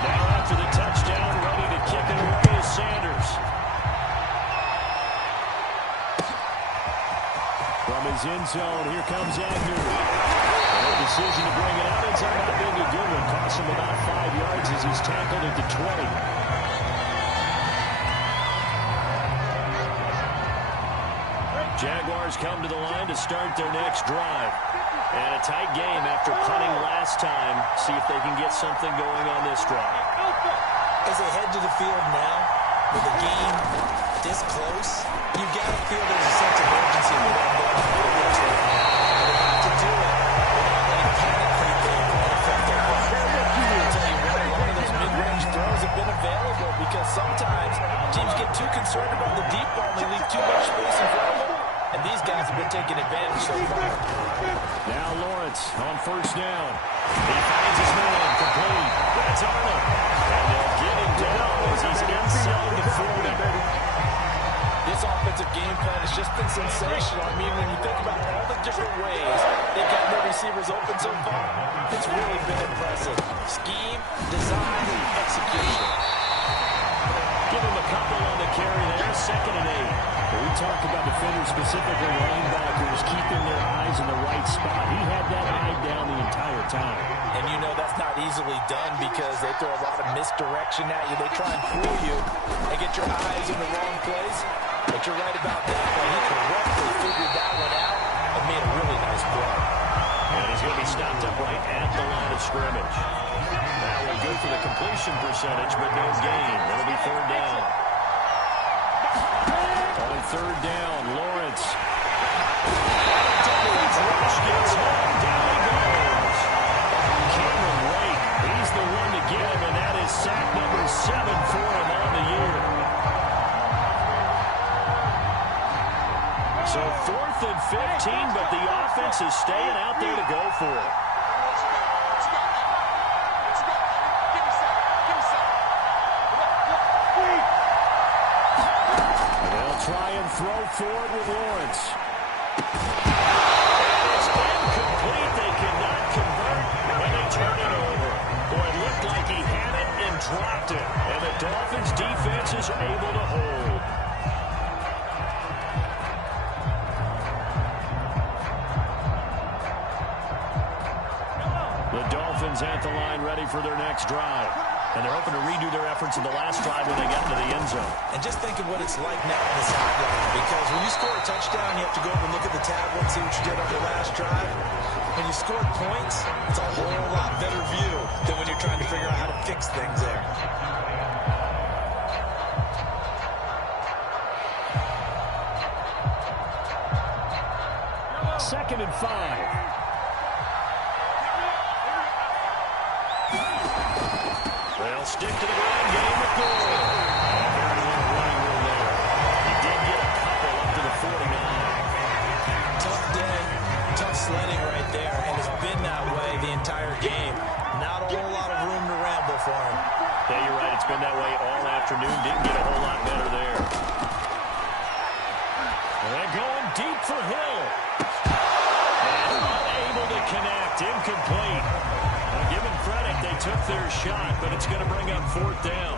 Now after the touchdown, ready to kick it away is Sanders. From his end zone, here comes Agnew. And a decision to bring it out. It's not being a good one. Costs him about 5 yards as he's tackled at the 20. Jaguars come to the line to start their next drive. And a tight game after punting last time. See if they can get something going on this drive. As they head to the field now, with the game this close, you've got to feel there's a sense of urgency with them going to the next round. They have to do it without letting panic creep in and affect their play. I'll tell you what, a lot of those mid-range throws have been available because sometimes teams get too concerned about the deep ball and they leave too much space in front of them. And these guys have been taking advantage so far. Now Lawrence on 1st down. He finds his man complete. That's Arnold. And they'll get him down as he's inside the 40. This offensive game plan has just been sensational. I mean, when you think about all the different ways they've got their receivers open so far, it's really been impressive. Scheme, design, execution. Give him a couple on the carry there. 2nd and 8. We talked about defenders, specifically linebackers, keeping their eyes in the right spot. He had that eye down the entire time. And you know that's not easily done because they throw a lot of misdirection at you. They try and fool you and get your eyes in the wrong place. But you're right about that one. He correctly figured that one out and made a really nice play. And he's going to be stopped up right at the line of scrimmage. That one good for the completion percentage, but no gain. That'll be 3rd down. On 3rd down, Lawrence. Rush gets home, down he goes. Cameron Wright, he's the one to get him, and that is sack number 7 for him on the year. So 4th and 15, but the offense is staying out there to go for it. Try and throw forward with Lawrence. And it's incomplete. They cannot convert, and they turn it over. Boy, it looked like he had it, dropped it. And the Dolphins defense is able to hold. The Dolphins at the line ready for their next drive. And they're hoping to redo their efforts in the last drive when they got into the end zone. And just think of what it's like now on the sideline. Because when you score a touchdown, you have to go over and look at the tablet and see what you did on the last drive. When you scored points, it's a whole lot better view than when you're trying to figure out how to fix things there. Second and 5. They'll stick to the ground game with goal. Very little running room there. He did get a couple up to the 49. Tough day, tough sledding right there, and it's been that way the entire game. Not a whole lot of room to ramble for him. Yeah, you're right. It's been that way all afternoon. Didn't get a whole lot better there. And they're going deep for Hill. And unable to connect. Incomplete. Give them credit, they took their shot, but it's going to bring up fourth down.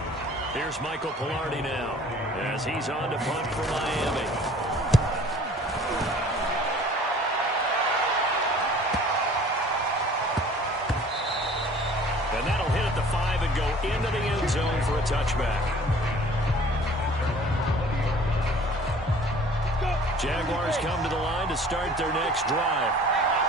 Here's Michael Pilardi now, as he's on to punt for Miami. And that'll hit at the 5 and go into the end zone for a touchback. Jaguars come to the line to start their next drive.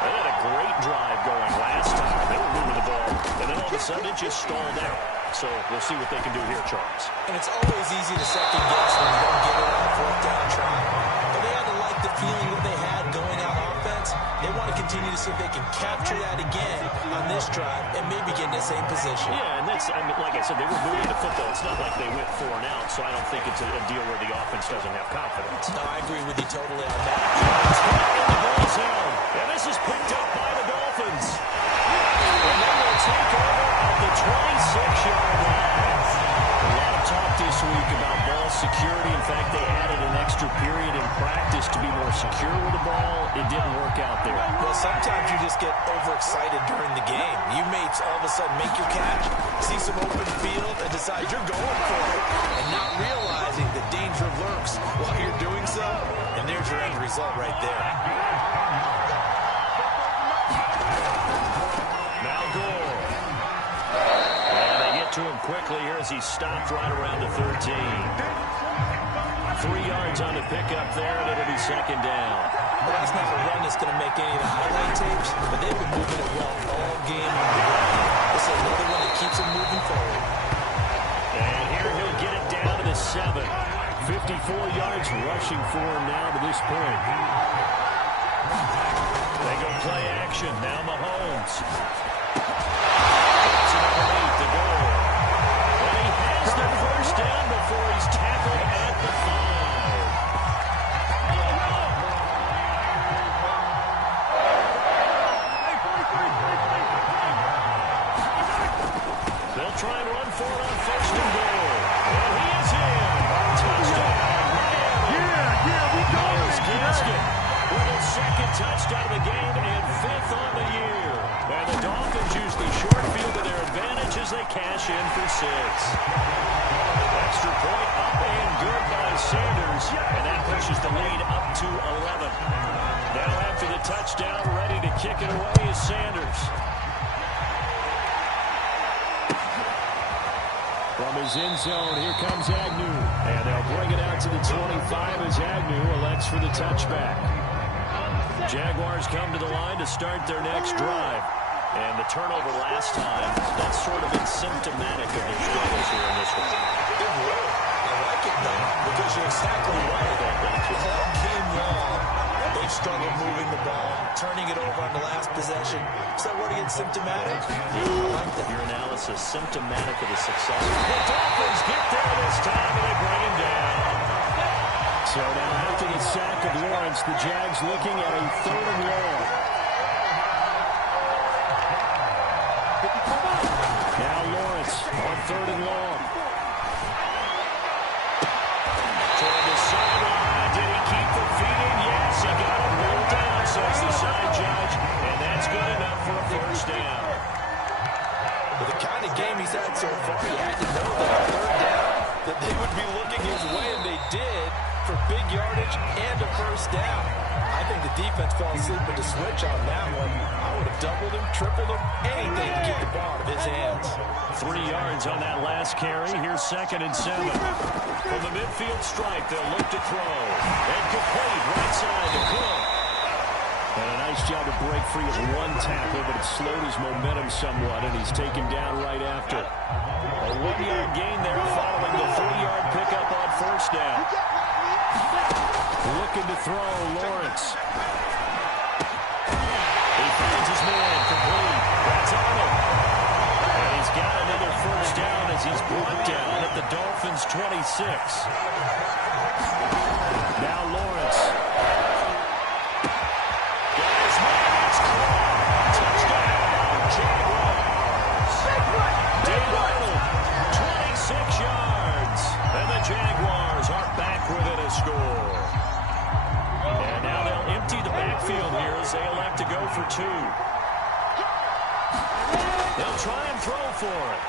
They had a great drive going last time. They were moving the ball, and then all of a sudden it just stalled out. So we'll see what they can do here, Charles. And it's always easy to second guess when you don't get it on a fourth down try. But they had to like the feeling that they had going out offense. They want to continue to see if they can capture that again on this drive and maybe get in the same position. Yeah, and that's, I mean, like I said, they were moving the football. It's not like they went 4 and out, so I don't think it's a deal where the offense doesn't have confidence. No, I agree with you totally on that. It's hit in the ball zone, and this is picked up by the Dolphins. And they will take over at the 26-yard line. A lot of talk this week about ball security. In fact, they added an extra period in practice to be more secure with the ball. It didn't work out there. Well, sometimes you just get overexcited during the game. You may all of a sudden make your catch, see some open field, and decide you're going for it, and not realizing the danger lurks while you're doing so, and there's your end result right there. Now goal. And they get to him quickly here as he stopped right around the 13. 3 yards on the pickup there, and it'll be second down. Well, that's not a run that's going to make any of the highlight tapes, but they've been moving it well all game on the ground. This is another one that keeps them moving forward. And here he'll get it down to the 7. 54 yards rushing for him now to this point. They go play action. Now Mahomes. That's underneath the goal. And he has the first down before he's tackled at the 5. They'll try and run for it on first and goal. And he is in. Touchdown, Miami. Yeah, we got Myles it, Gaskin with his second touchdown of the game and 5th on the year. And the Dolphins use the short field to their advantage as they cash in for 6. Extra point up and good by Sanders. And that pushes the lead up to 11. Now after the touchdown, ready to kick it away is Sanders. From his end zone, here comes Agnew. And they'll bring it out to the 25 as Agnew elects for the touchback. Jaguars come to the line to start their next drive. And the turnover last time, that's sort of been symptomatic of their struggles here in this one. It will. I like it, though, because you're exactly right. All game long, they've struggled moving the ball, turning it over on the last possession. Is that word again, symptomatic? I like that. Your analysis, symptomatic of the success. The Dolphins get there this time, and they bring him down. So now after the sack of Lawrence, the Jags looking at a 3rd and long. Now Lawrence on 3rd and long. Toward the sideline. Did he keep the feet in? Yes, he got him rolled down, says the side judge. And that's good enough for a first down. But the kind kind of game he's had so far, you had to know that on third down that they would be looking his way, and they did, for big yardage and a first down. I think the defense fell asleep with the switch on that one. I would have doubled him, tripled him, anything to get the ball out of his hands. 3 yards on that last carry. Here's 2nd and 7. From the midfield stripe, they'll look to throw. And complete right side to Cook. And a nice job to break free of one tackle, but it slowed his momentum somewhat, and he's taken down right after. A 1-yard gain there following the 3-yard pickup on first down. Looking to throw, Lawrence. He finds his man, complete. That's Arnold. And he's got another first down as he's brought down at the Dolphins' 26. Now Lawrence. Got his man, it's caught. Touchdown, Jaguars. Dan Arnold, 26 yards. And the Jaguars are back within a score. And now they'll empty the backfield here as they elect to go for 2. They'll try and throw for it.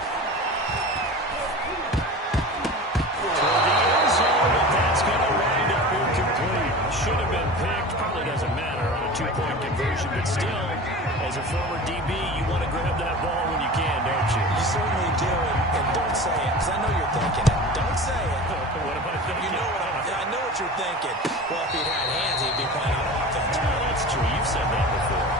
Toward the end zone, but that's going to wind up incomplete. Should have been picked. Probably doesn't matter on a 2-point conversion, but still, as a former DB, you want to grab that ball when you can, don't you? You certainly do, and don't say it, because I know you're thinking it. Don't say it. What am I thinking? You know I know what you're thinking. Well, if he'd had hands, he'd be playing on offense. Well, that's true. You've said that before.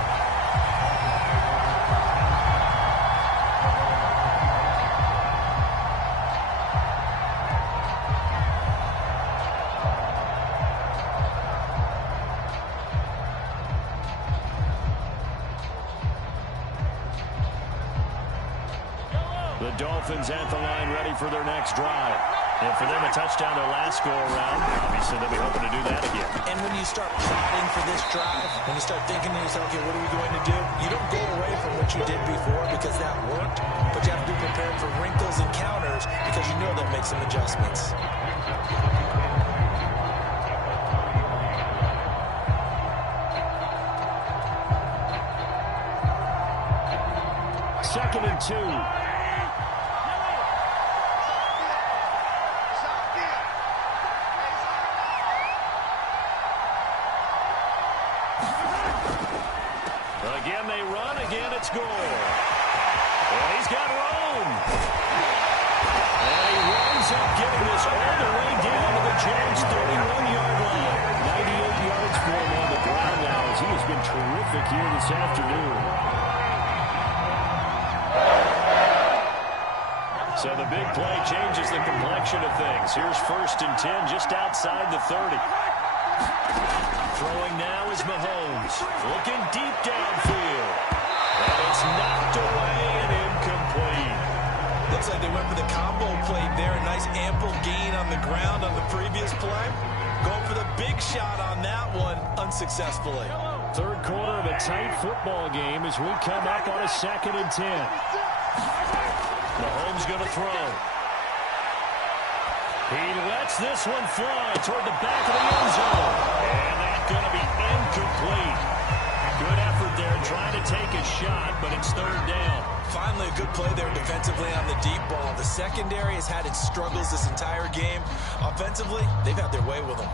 The Dolphins at the line, ready for their next drive. And for them, a touchdown their last go-around. Obviously, they'll be hoping to do that again. And when you start plotting for this drive, when you start thinking to yourself, okay, what are we going to do? You don't go away from what you did before because that worked, but you have to be prepared for wrinkles and counters because you know they'll make some adjustments. Second and 2. Again, they run. Again, it's Gore. And he's got Rome. And he runs up, getting this all the way down to the Jags' 31-yard line. 98 yards for him on the ground now, as he has been terrific here this afternoon. So the big play changes the complexion of things. Here's 1st and 10, just outside the 30. Throwing now is Mahomes. Looking deep downfield. And it's knocked away and incomplete. Looks like they went for the combo play there. A nice ample gain on the ground on the previous play. Going for the big shot on that one unsuccessfully. Third quarter of a tight football game as we come up on a 2nd and 10. Mahomes going to throw. He lets this one fly toward the back of the end zone. And that's going to be incomplete. Good effort there trying to take a shot, but it's 3rd down. Finally, a good play there defensively on the deep ball. The secondary has had its struggles this entire game. Offensively, they've had their way with them.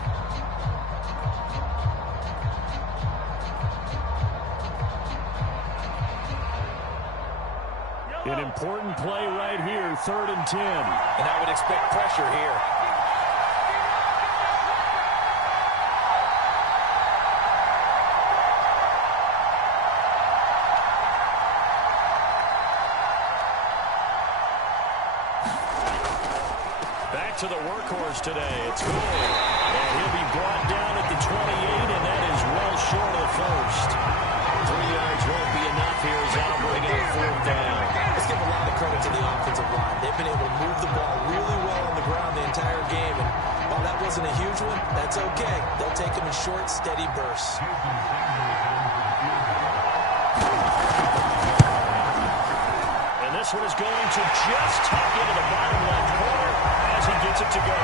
An important play right here, 3rd and 10. And I would expect pressure here. Back to the workhorse today. It's Gore. And he'll be brought down at the 28, and that is well short of the first. 3 yards won't be enough here as I'll bring up 4th down. Let's give a lot of credit to the offensive line. They've been able to move the ball really well on the ground the entire game. And while that wasn't a huge one, that's okay. They'll take them in short, steady bursts. And this one is going to just tuck into the bottom left corner as he gets it to go.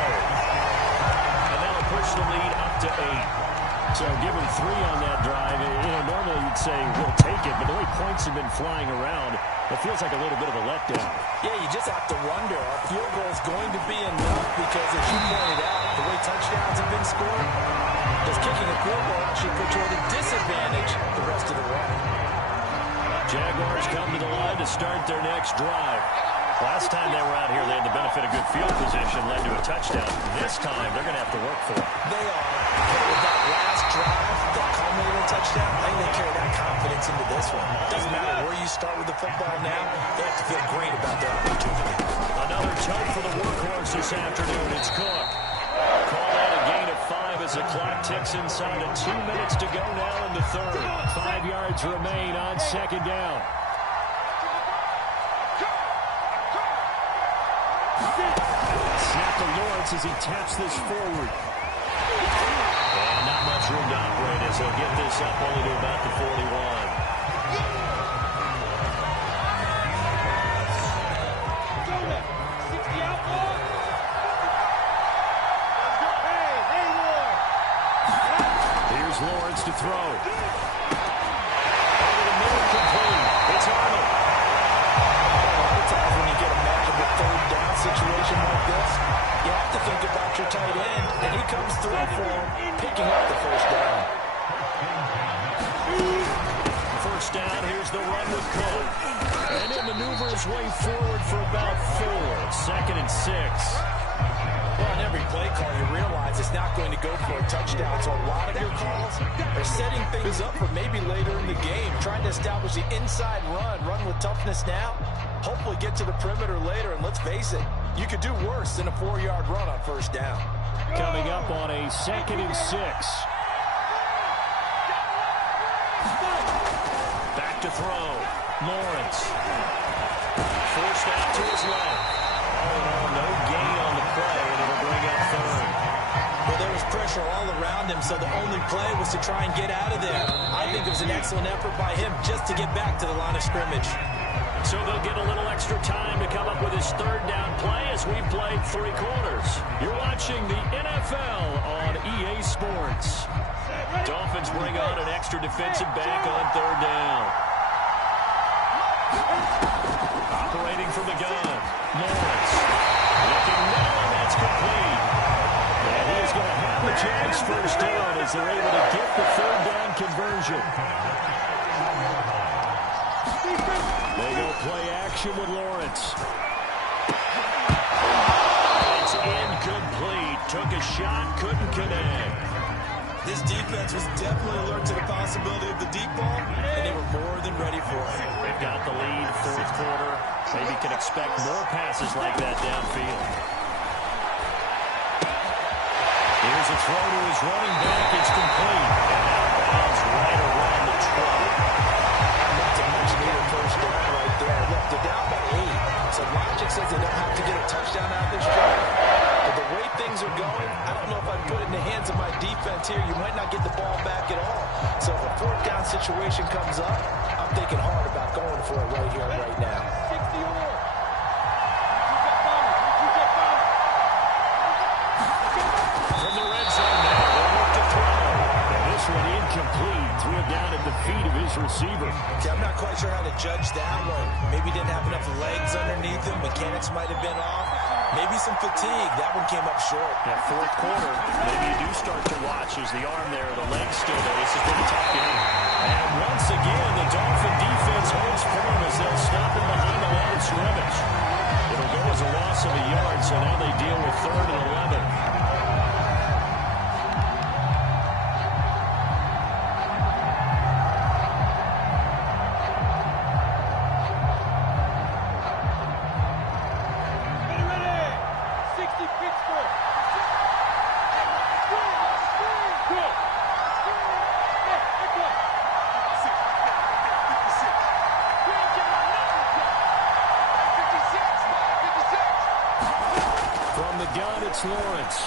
And that'll push the lead up to 8. So give him 3 on that drive. You know, normally you'd say we'll take it, but the way points have been flying around, It feels like a little bit of a letdown. Yeah, you just have to wonder, are field goals going to be enough? Because as you pointed out, the way touchdowns have been scored, does kicking a field goal actually put you at a disadvantage the rest of the way? Jaguars come to the line to start their next drive. Last time they were out here, they had the benefit of good field position, led to a touchdown. This time, they're going to have to work for it. They are. But with that last drive that culminated in a touchdown, I think they carry that confidence into this one. Doesn't matter where you start with the football now, they have to feel great about their opportunity. Another tote for the workhorse this afternoon. It's Cook. Call out a gain of 5 as the clock ticks inside of 2 minutes to go now in the third. 5 yards remain on second down. Snap to Lawrence as he taps this forward. And not much room to operate as he'll get this up only to about the 41. Here's Lawrence to throw. Over the middle, complete. It's Arnold. When you get a magical third down situation like this, you have to think about your tight end, and he comes through for him, picking up the first down. First down, here's the run with Cook. And it maneuvers his way forward for about 4. Second and 6. Well, on every play call, you realize it's not going to go for a touchdown. So a lot of your calls are setting things up for maybe later in the game, trying to establish the inside run with toughness now, hopefully get to the perimeter later. And let's face it, you could do worse than a 4-yard run on first down. Coming up on a second and 6. Back to throw. Lawrence. Forced out to his left. All in all, no gain on the play, and it'll bring up third. Well, there was pressure all around him, so the only play was to try and get out of there. I think it was an excellent effort by him just to get back to the line of scrimmage. So they'll get a little extra time to come up with his third down play as we played 3 quarters. You're watching the NFL on EA Sports. Dolphins bring on an extra defensive back on third down. Operating from the gun. Lawrence. Looking now, and that's complete. And he is going to have the JAX first down as they're able to get the third down conversion. They go play action with Lawrence. It's incomplete. Took a shot, couldn't connect. This defense was definitely alert to the possibility of the deep ball, and they were more than ready for it. They've got the lead, fourth quarter. Maybe can expect more passes like that downfield. Here's a throw to his running back. It's complete. And out of bounds right around the 12. That's a much-needed first down right there. Look, they're down by 8. So logic says they don't have to get a touchdown out of this drive. But the way things are going, I don't know if I'd put it in the hands of my defense here. You might not get the ball back at all. So if a fourth down situation comes up, I'm thinking hard about going for it right here and right now. From the red zone now, they'll look to throw. This one incomplete. Threw it down at the feet of his receiver. See, I'm not quite sure how to judge that one. Maybe didn't have enough legs underneath him. Mechanics might have been off. Maybe some fatigue. That one came up short. That fourth quarter, maybe you do start to watch as the arm there, the leg's still there. This has been a tough game. And once again, the Dolphin defense holds firm as they'll stop him behind the line of scrimmage. It'll go as a loss of a yard, so now they deal with 3rd and 11. It's Lawrence.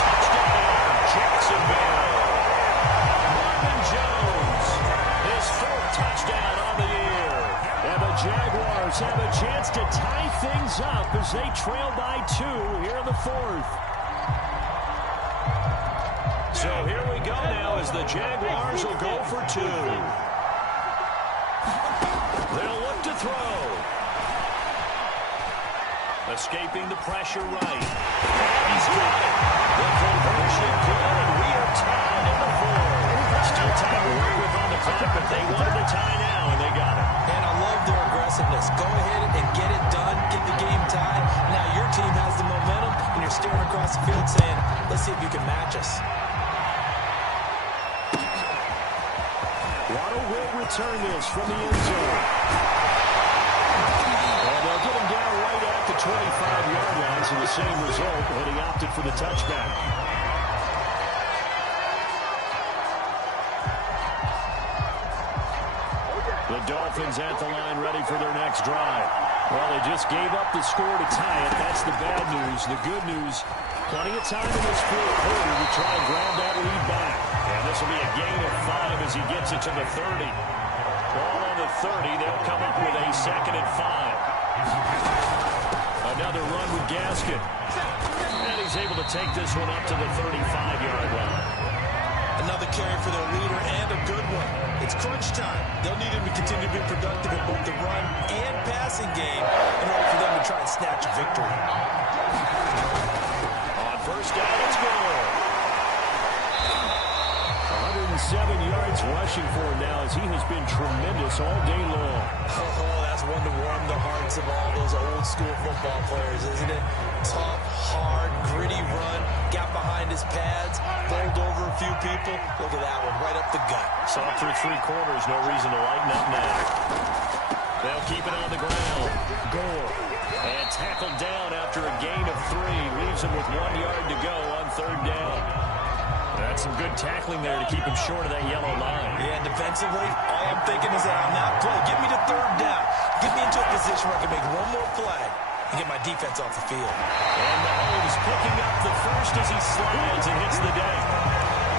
Touchdown, Jacksonville. Marvin Jones, his 4th touchdown on the year. And the Jaguars have a chance to tie things up as they trail by 2 here in the 4th. So here we go now as the Jaguars will go for 2. They'll look to throw. Escaping the pressure right. And he's got it. The conversion good, and we are tied in the fourth. Still time to work with on the clock, but they wanted the tie now, and they got it. And I love their aggressiveness. Go ahead and get it done. Get the game tied. Now your team has the momentum, and you're staring across the field saying, let's see if you can match us. Waddle will return this from the end zone. And they'll get him down right at the 25-yard line, so the same result, but he opted for the touchback. The Dolphins at the line ready for their next drive. Well, they just gave up the score to tie it. That's the bad news. The good news, plenty of time in this fourth quarter to try and grab that lead back. And this will be a gain of 5 as he gets it to the 30. Ball on the 30. They'll come up with a 2nd and 5. Another run with Gaskin. And he's able to take this one up to the 35-yard line. Another carry for their leader and a good one. It's crunch time. They'll need him to continue to be productive in both the run and passing game in order for them to try and snatch a victory. On first down, it's good. 107 yards rushing for him now as he has been tremendous all day long. Oh, that's one to warm the hearts of all those old school football players, isn't it? Tough, hard, gritty run, got behind his pads, bowled over a few people. Look at that one, right up the gut. Soft through 3 quarters, no reason to lighten up now. They'll keep it on the ground. Gore. And tackled down after a gain of 3. Leaves him with 1 yard to go on 3rd down. That's some good tackling there to keep him short of that yellow line. Yeah, defensively, all I'm thinking is that on that play, get me to 3rd down. Get me into a position where I can make one more play and get my defense off the field. And Mahomes picking up the first as he slides and hits the deck.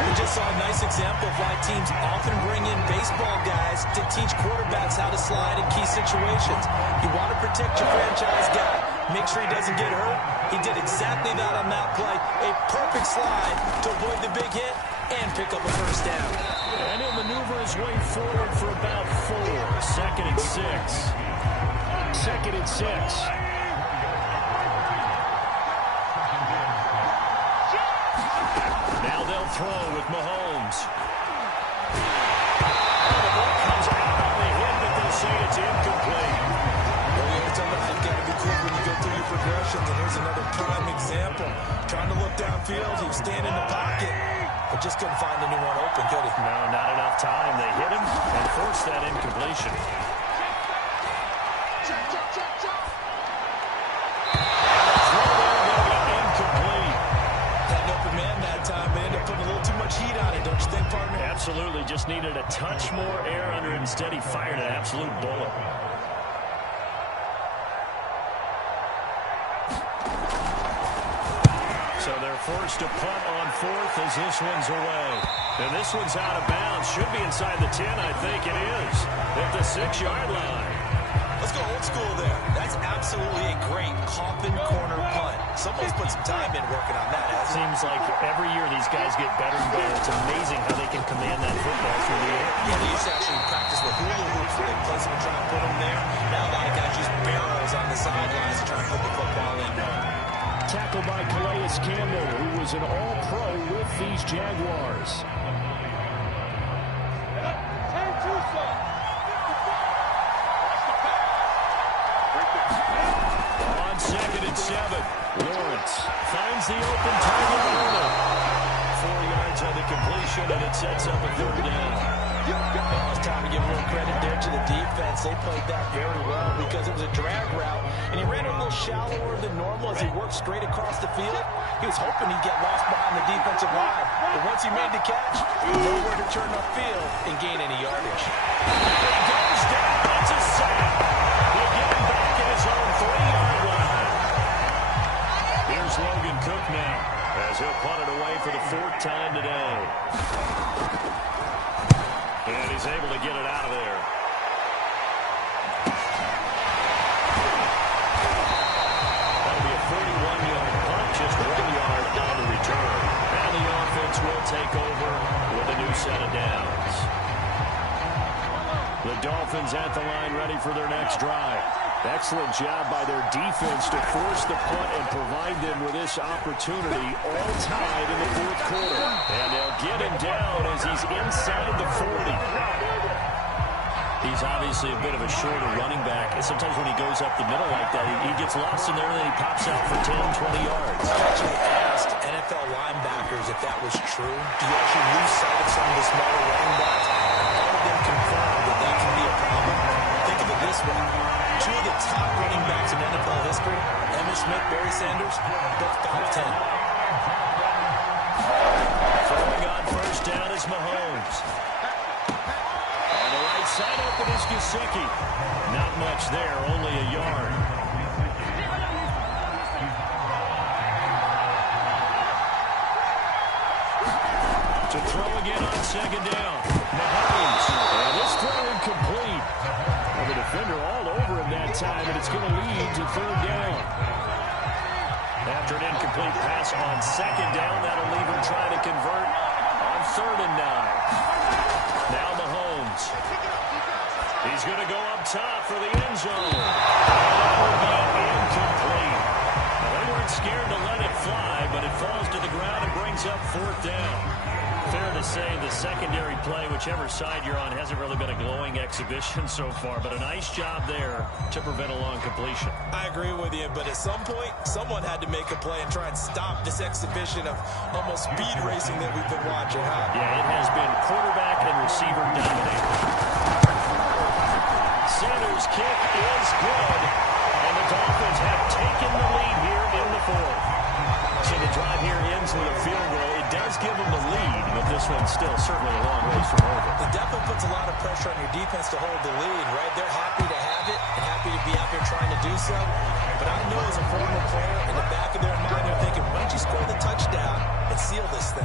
We just saw a nice example of why teams often bring in baseball guys to teach quarterbacks how to slide in key situations. You want to protect your franchise guy. Make sure he doesn't get hurt. He did exactly that on that play. A perfect slide to avoid the big hit and pick up a first down. And he'll maneuver his way forward for about 4. 2nd and 6. 2nd and 6. Now they'll throw with Mahomes. And the ball comes out on the hit, but they'll say it's incomplete. Well, you have to know you've got to be quick when you go through your progressions, and here's another prime example. Trying to look downfield, he was standing in the pocket, but just couldn't find anyone open, could he? No, not enough time. They hit him and forced that incompletion. Absolutely, just needed a touch more air under it. Instead, he fired an absolute bullet. So they're forced to punt on 4th as this one's away. And this one's out of bounds. Should be inside the 10, I think it is. At the 6-yard line. Let's go old school there. That's absolutely a great coffin corner punt. Someone's put some time in working on that. Seems like every year these guys get better and better. It's amazing how they can command that football through the air. Yeah, they used to actually practice with hula hoops where they place them and try and put them there. Now a lot of guys use barrels on the sidelines to try and put the football in. Tackled by Calais Campbell, who was an all-pro with these Jaguars. On 2nd and 7, Lawrence finds the open target. 4 yards on the completion, and it sets up a 3rd down. Well, it's time to give real credit there to the defense. They played that very well because it was a drag route, and he ran a little shallower than normal as he worked straight across the field. He was hoping he'd get lost behind the defensive line, but once he made the catch, nowhere to turn upfield and gain any yardage. He goes down. It's a sack. He'll get him back at his own 3-yard line. Here's Logan Cook now as he'll punt it away for the 4th time today. And he's able to get it out of there. That'll be a 41-yard punt, just 1 yard on the return. And the offense will take over with a new set of downs. The Dolphins at the line, ready for their next drive. Excellent job by their defense to force the punt and provide them with this opportunity, all tied in the fourth quarter. And they'll get him down as he's inside the 40. He's obviously a bit of a shorter running back. And sometimes when he goes up the middle like that, he gets lost in there and then he pops out for 10, 20 yards. I actually asked NFL linebackers if that was true. Do you actually lose sight of some of the smaller running backs? All of them confirmed that that can be a problem. Think of it this way. Two of the top running backs in NFL history, Emmitt Smith, Barry Sanders, both 5'10". Throwing on first down is Mahomes. On the right side, open is Gesicki. Not much there, only a yard. To throw again on second down. Mahomes. And this throw incomplete. Well, the defender all over him that time, and it's going to lead to third down. After an incomplete pass on second down, that'll leave him trying to convert on 3rd and 9. Now Mahomes. He's going to go up top for the end zone. And that will be incomplete. Now, they weren't scared to let it fly, but it falls to the ground and brings up 4th down. Fair to say the secondary play, whichever side you're on, hasn't really been a glowing exhibition so far, but a nice job there to prevent a long completion. I agree with you, but at some point, someone had to make a play and try and stop this exhibition of almost speed racing that we've been watching, huh? Yeah, it has been quarterback and receiver dominated. Center's kick is good, and the Dolphins have taken the lead here in the 4th. So the drive here ends with a field goal. It does give them the lead, but this one's still certainly a long ways from over. It definitely puts a lot of pressure on your defense to hold the lead, right? They're happy to have it and happy to be out there trying to do so. But I know as a former player, in the back of their mind, they're thinking, why don't you score the touchdown and seal this thing?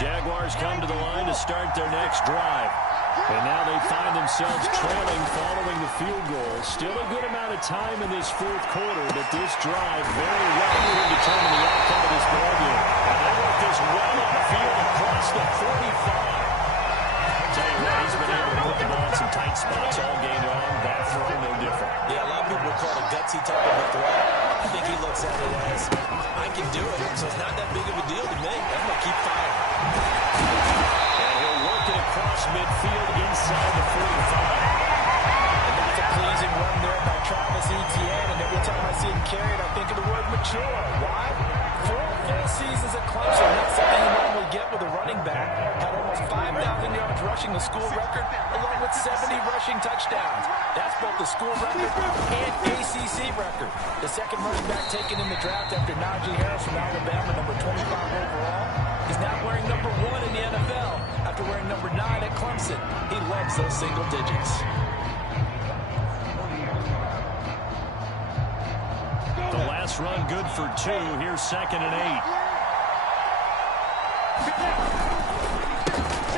Jaguars come to the line to start their next drive. And now they find themselves trailing following the field goal. Still a good amount of time in this 4th quarter, but this drive very well could determine the outcome of this ball game. And they work this well upfield across the 45. Tell you what, he's been able to put the ball in some tight spots all game long. That throw, no different. Yeah, a lot of people would call it a gutsy type of a throw. I think he looks at it as, I can do it, so it's not that big of a deal to me. I'm going to keep firing. And he'll work it across midfield inside the 45. And that's a pleasing run there by Travis Etienne, and every time I see him carry it, I think of the word mature. Why? 4 full seasons at Clemson, not something you normally get with a running back. Had almost 5,000 yards rushing, the school record, along with 70 rushing touchdowns. That's both the school record and ACC record. The second running back taken in the draft after Najee Harris from Alabama, number 25 overall. He's now wearing number 1 in the NFL after wearing number 9 at Clemson. He loves those single digits. The last run good for 2. Here's 2nd and 8.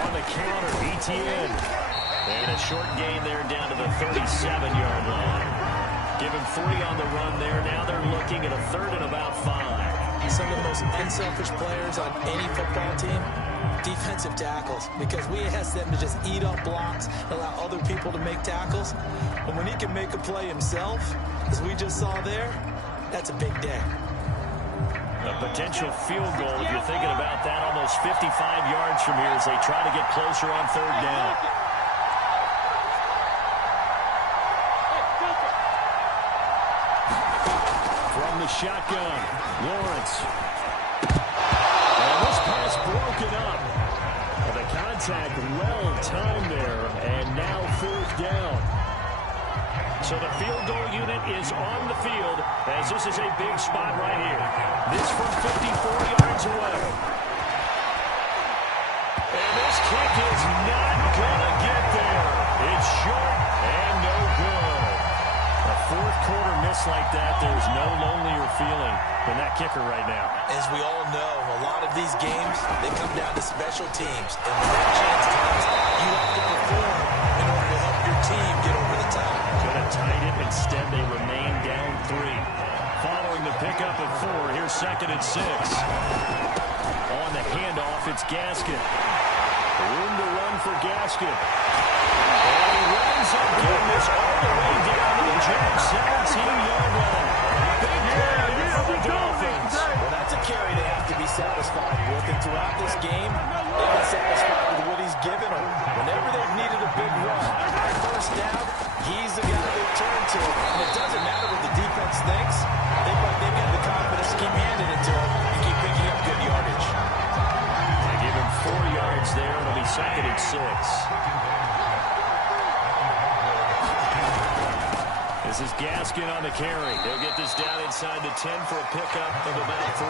On the counter, Etienne. And a short gain there down to the 37-yard line. Give him 3 on the run there. Now they're looking at a 3rd and about 5. Some of the most unselfish players on any football team, defensive tackles, because we ask them to just eat up blocks, allow other people to make tackles. But when he can make a play himself, as we just saw there, that's a big day. A potential field goal, if you're thinking about that, almost 55 yards from here as they try to get closer on 3rd down. From the shotgun, Lawrence. And this pass broken up. The contact well timed there, and now 4th down. So the field goal unit is on the field as this is a big spot right here. This from 54 yards away. And this kick is not going to get there. It's short and no good. A 4th quarter miss like that, there's no lonelier feeling than that kicker right now. As we all know, a lot of these games, they come down to special teams. And when that chance comes, you have to perform in order to help your team get over the top. Could have tied it. Instead, they remain down 3. following the pickup of 4. Here's 2nd and 6. On the handoff, it's Gaskin. Room to run for Gaskin. And he runs again this all the way down to the JAX 17-yard line. Big play for the Dolphins. Well, that's a carry they have to be satisfied with. And throughout this game, they've been satisfied with what he's given them. Whenever they've needed a big run, first down, he's the guy they turn to. And it doesn't matter what the defense thinks. They've got the confidence to keep handing it to him and keep picking up good yardage. They give him 4 yards there. It'll be 2nd and 6. This is Gaskin on the carry. They'll get this down inside the 10 for a pickup of about 3.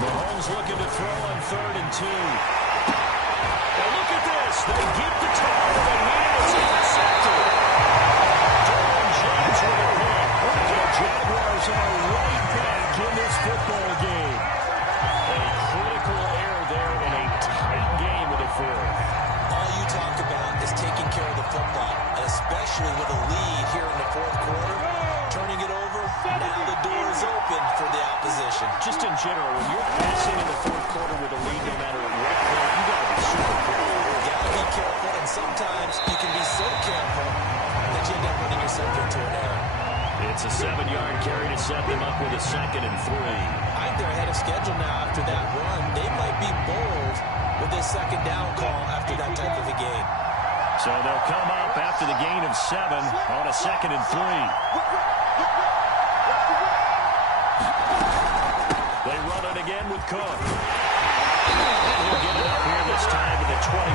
Mahomes looking to throw on 3rd and 2. Well, look at this. They get the target, and he is intercepted. James with a pick. The Jaguars are right back in this football game. A critical error there in a tight game of the 4th. All you talk about is taking care of the football, and especially with a lead here in the 4th quarter. Turning it over, now the door is open for the opposition. Just in general, when you're passing in the 4th quarter with a lead, no matter what point, you got to be super careful. You got to be careful, and sometimes you can be so careful that you end up running yourself into an error. It's a 7-yard carry to set them up with a 2nd and 3. I think they're ahead of schedule now after that run. They might be bold with this 2nd down call after that type of a game. So they'll come up after the gain of 7 on a 2nd and 3. They run it again with Cook. And he'll get it up here this time to the 21.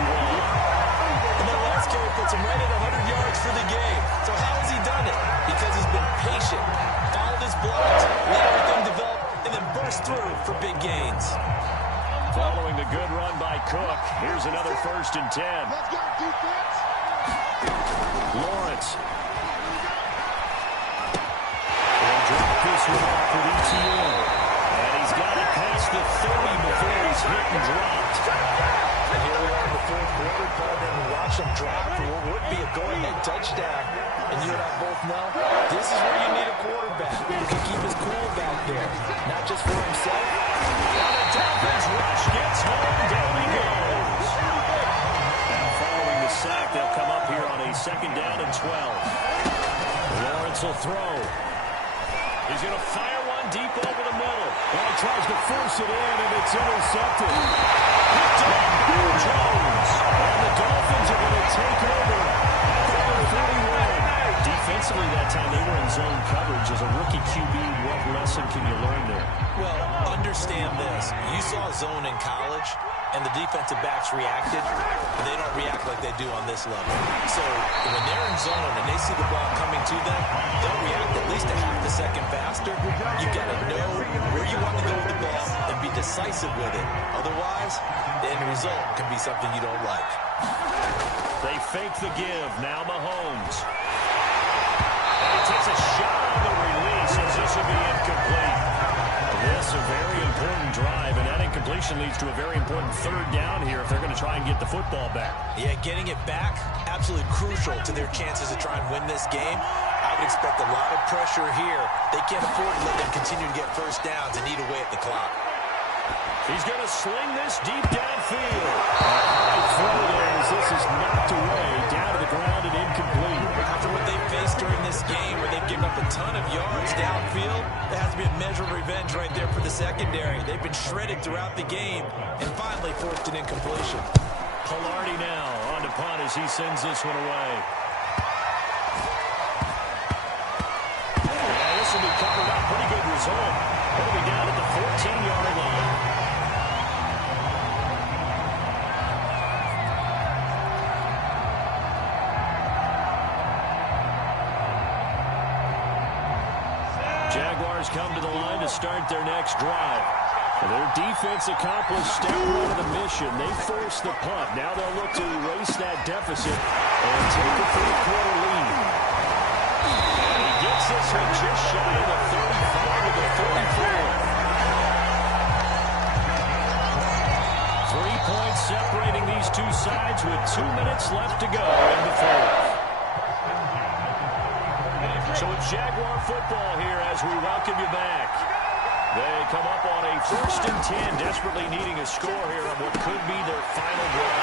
And that last carry puts him right at 100 yards for the game. So how has he done it? Because he's been patient, followed his blocks, let everything develop, and then burst through for big gains. Following the good run by Cook, here's another 1st and 10. Let's go, defense. Lawrence. They'll drop this one off with ETN. And he's got it past the 30 before he's hit and dropped. And here we are in the 4th quarter, partner, and watch him drop for what would be a go-ahead touchdown. And you and I both know this is where you need a quarterback who can keep his cool back there, not just for himself. And the Dolphins rush gets home. Down he goes. Now following the sack, they'll come up here on a 2nd down and 12. Lawrence will throw. He's going to fire one deep over the middle. Well, he tries to force it in, and it's intercepted. Picked off by Jones. And the Dolphins are going to take over at 41. Defensively that time, they were in zone coverage. As a rookie QB, what lesson can you learn there? Well, understand this. You saw zone in college, and the defensive backs reacted, and they don't react like they do on this level. So when they're in zone and they see the ball coming to them, they'll react at least a half a second faster. You got to know where you want to go with the ball and be decisive with it. Otherwise, the end result can be something you don't like. They fake the give. Now Mahomes. And he takes a shot on the release as this will be incomplete. This a very important drive, and that incompletion leads to a very important 3rd down here if they're going to try and get the football back. Yeah, getting it back, absolutely crucial to their chances to try and win this game. I would expect a lot of pressure here. They can't afford to let them continue to get 1st downs and eat away at the clock. He's going to sling this deep downfield. High throw there as this is knocked away, down to the ground and incomplete. After what they faced during this game where they've given up a ton of yards downfield, there has to be a measure of revenge right there for the secondary. They've been shredded throughout the game and finally forced an incompletion. Pilardi now on to punt as he sends this one away. And this will be covered up. Pretty good result. It'll be down at the 14-yard line. Jaguars come to the line to start their next drive. Their defense accomplished step 1 of the mission. They forced the punt. Now they'll look to erase that deficit and take a 3-quarter lead. And he gets this one just shy of the 35 to the 34. 3 points separating these two sides with 2 minutes left to go in the fourth. So it's Jaguar football here as we welcome you back. They come up on a 1st and 10, desperately needing a score here on what could be their final drive.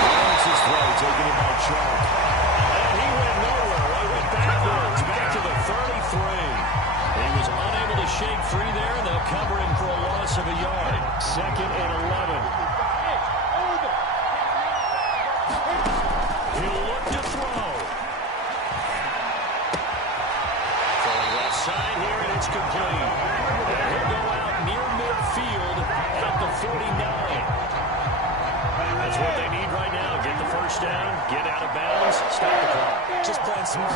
Runs his throw, taken in by Chubb. And he went nowhere. He went backwards, back to the 33. He was unable to shake free there, and they'll cover him for a loss of a yard. 2nd and 11. He'll look to throw. Throwing left side here, and it's complete. And he'll go out near midfield at the 49. That's what they need right now. Get the first down, get out of bounds, stop the clock. Just playing smart,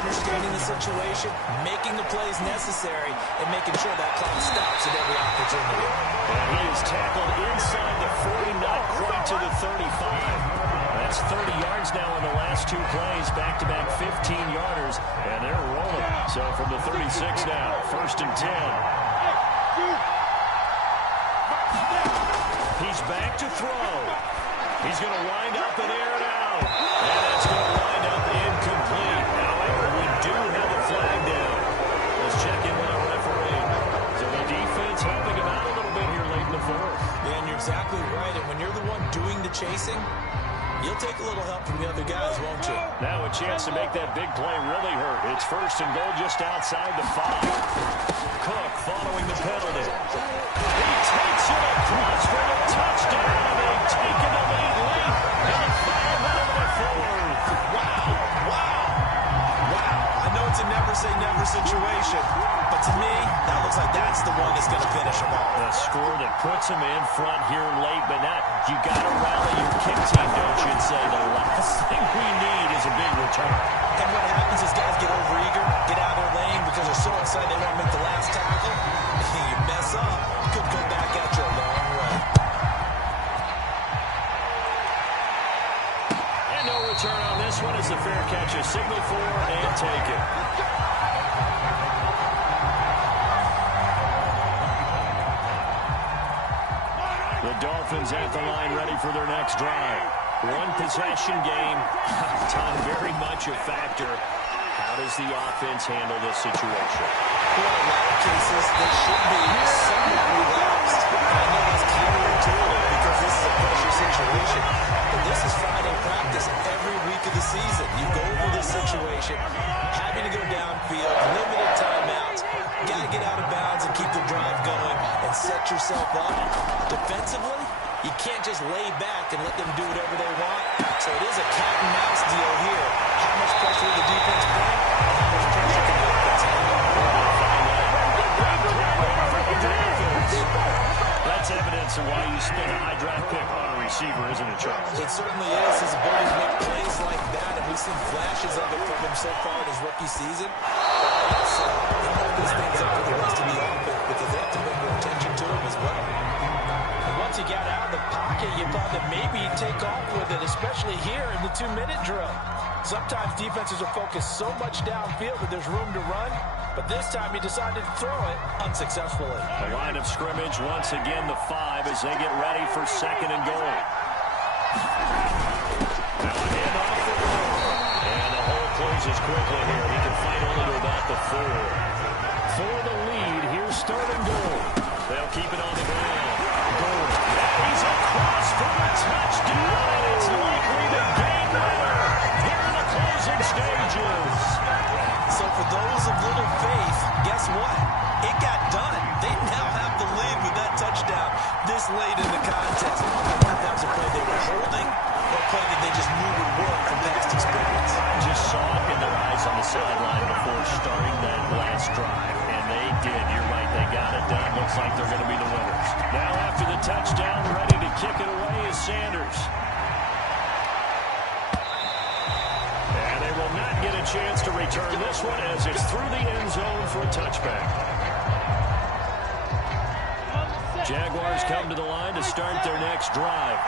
understanding the situation, making the plays necessary, and making sure that clock stops at every opportunity. And he is tackled inside the 40, not quite to the 35. That's 30 yards now in the last 2 plays, back-to-back 15-yarders, and they're rolling. So from the 36 now, 1st and 10. He's back to throw. He's going to wind up and air it out. And that's going to wind up incomplete. However, we do have a flag down. Let's check in with our referee. So the defense helping him out a little bit here late in the fourth. Yeah, and you're exactly right. And when you're the one doing the chasing, you'll take a little help from the other guys, won't you? Now a chance to make that big play really hurt. It's 1st and goal just outside the 5. Cook following the penalty. He takes it across for the touchdown. They've taken the lead late. And 5 out of the 4th. Wow. I know it's a never-say-never situation, but to me, that looks like that's the one that's going to finish them off. A score that puts them in front here late, but not. You got to rally your kick team, don't you, and say the last thing we need is a big return. And what happens is guys get overeager, get out of their lane because they're so excited they want to make the last tackle. You mess up, could go back at you a long way. And no return on this one as the fair catch is signaled for and taken. The Dolphins at the line ready for their next drive. One possession game. Time very much a factor. How does the offense handle this situation? Well, in a lot of cases, they should be somewhat relaxed. And I know that's counterintuitive because this is a pressure situation. But this is Friday practice every week of the season. You go over this situation, having to go downfield, limited timeouts, got to get out of bounds and keep the drive going and set yourself up. Defensively, you can't just lay back and let them do whatever they want. So it is a cat and mouse deal here. How much pressure will the defense bring? And how much pressure can the offense handle? That's evidence of why you spend a high draft pick on a receiver, isn't it, Charles? It certainly is. His ability to make plays like that, and we've seen flashes of it from him so far in his rookie season. So he might this things up for the rest of the offense because they have to bring more attention to him as well. Once he got out of the pocket, you thought that maybe he'd take off with it, especially here in the 2-minute drill. Sometimes defenses are focused so much downfield that there's room to run, but this time he decided to throw it unsuccessfully. The line of scrimmage, once again, the 5 as they get ready for 2nd and goal. Now a handoff for Moore. And the hole closes quickly here. He can fight only to about the 4. For the lead, here's 3rd and goal. They'll keep it on the ground. Goal. He's across for the touchdown, and it's likely the game winner here in the closing stages. So for those of little faith, guess what? It got done. They now have the lead with that touchdown this late in the contest. I wonder if that was a play they were holding or a play that they just knew would work from past experience. Just saw it in their eyes on the sideline before starting that last drive, and they did. You're right, they got it done. Looks like they're going to be the winners. Now after the touchdown, ready to kick it away is Sanders. And they will not get a chance to return this one as it's through the end zone for a touchback. Jaguars come to the line to start their next drive.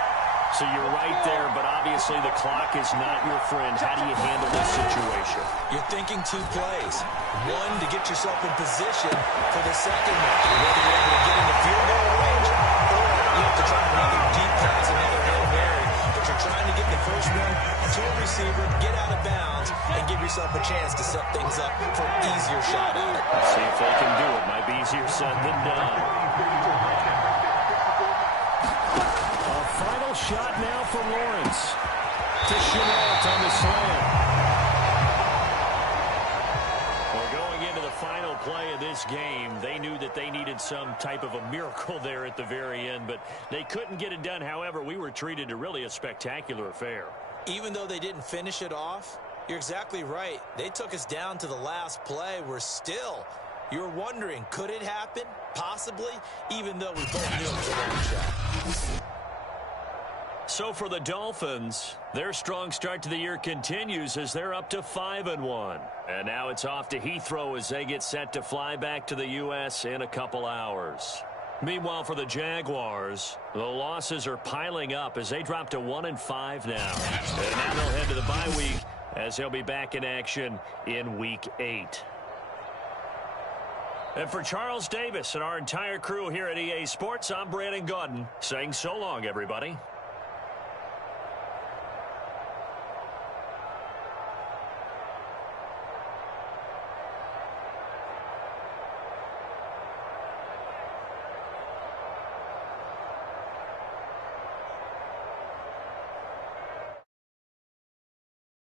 So you're right there, but obviously the clock is not your friend. How do you handle this situation? You're thinking 2 plays. One, to get yourself in position for the second one. Whether you're able to get into field goal range or you have to try another deep pass first one to a receiver, get out of bounds, and give yourself a chance to set things up for an easier shot at it. See if they can do it. Might be easier said than done. A final shot now for Lawrence. To Chenault on the slant. Final play of this game, they knew that they needed some type of a miracle there at the very end, but they couldn't get it done. However, we were treated to really a spectacular affair. Even though they didn't finish it off, you're exactly right. They took us down to the last play. You're wondering, could it happen? Possibly, even though we both knew it was a long shot. So for the Dolphins, their strong start to the year continues as they're up to 5-1. And now it's off to Heathrow as they get set to fly back to the U.S. in a couple hours. Meanwhile, for the Jaguars, the losses are piling up as they drop to 1-5 now. And now they'll head to the bye week as they'll be back in action in Week 8. And for Charles Davis and our entire crew here at EA Sports, I'm Brandon Gaudin saying so long, everybody.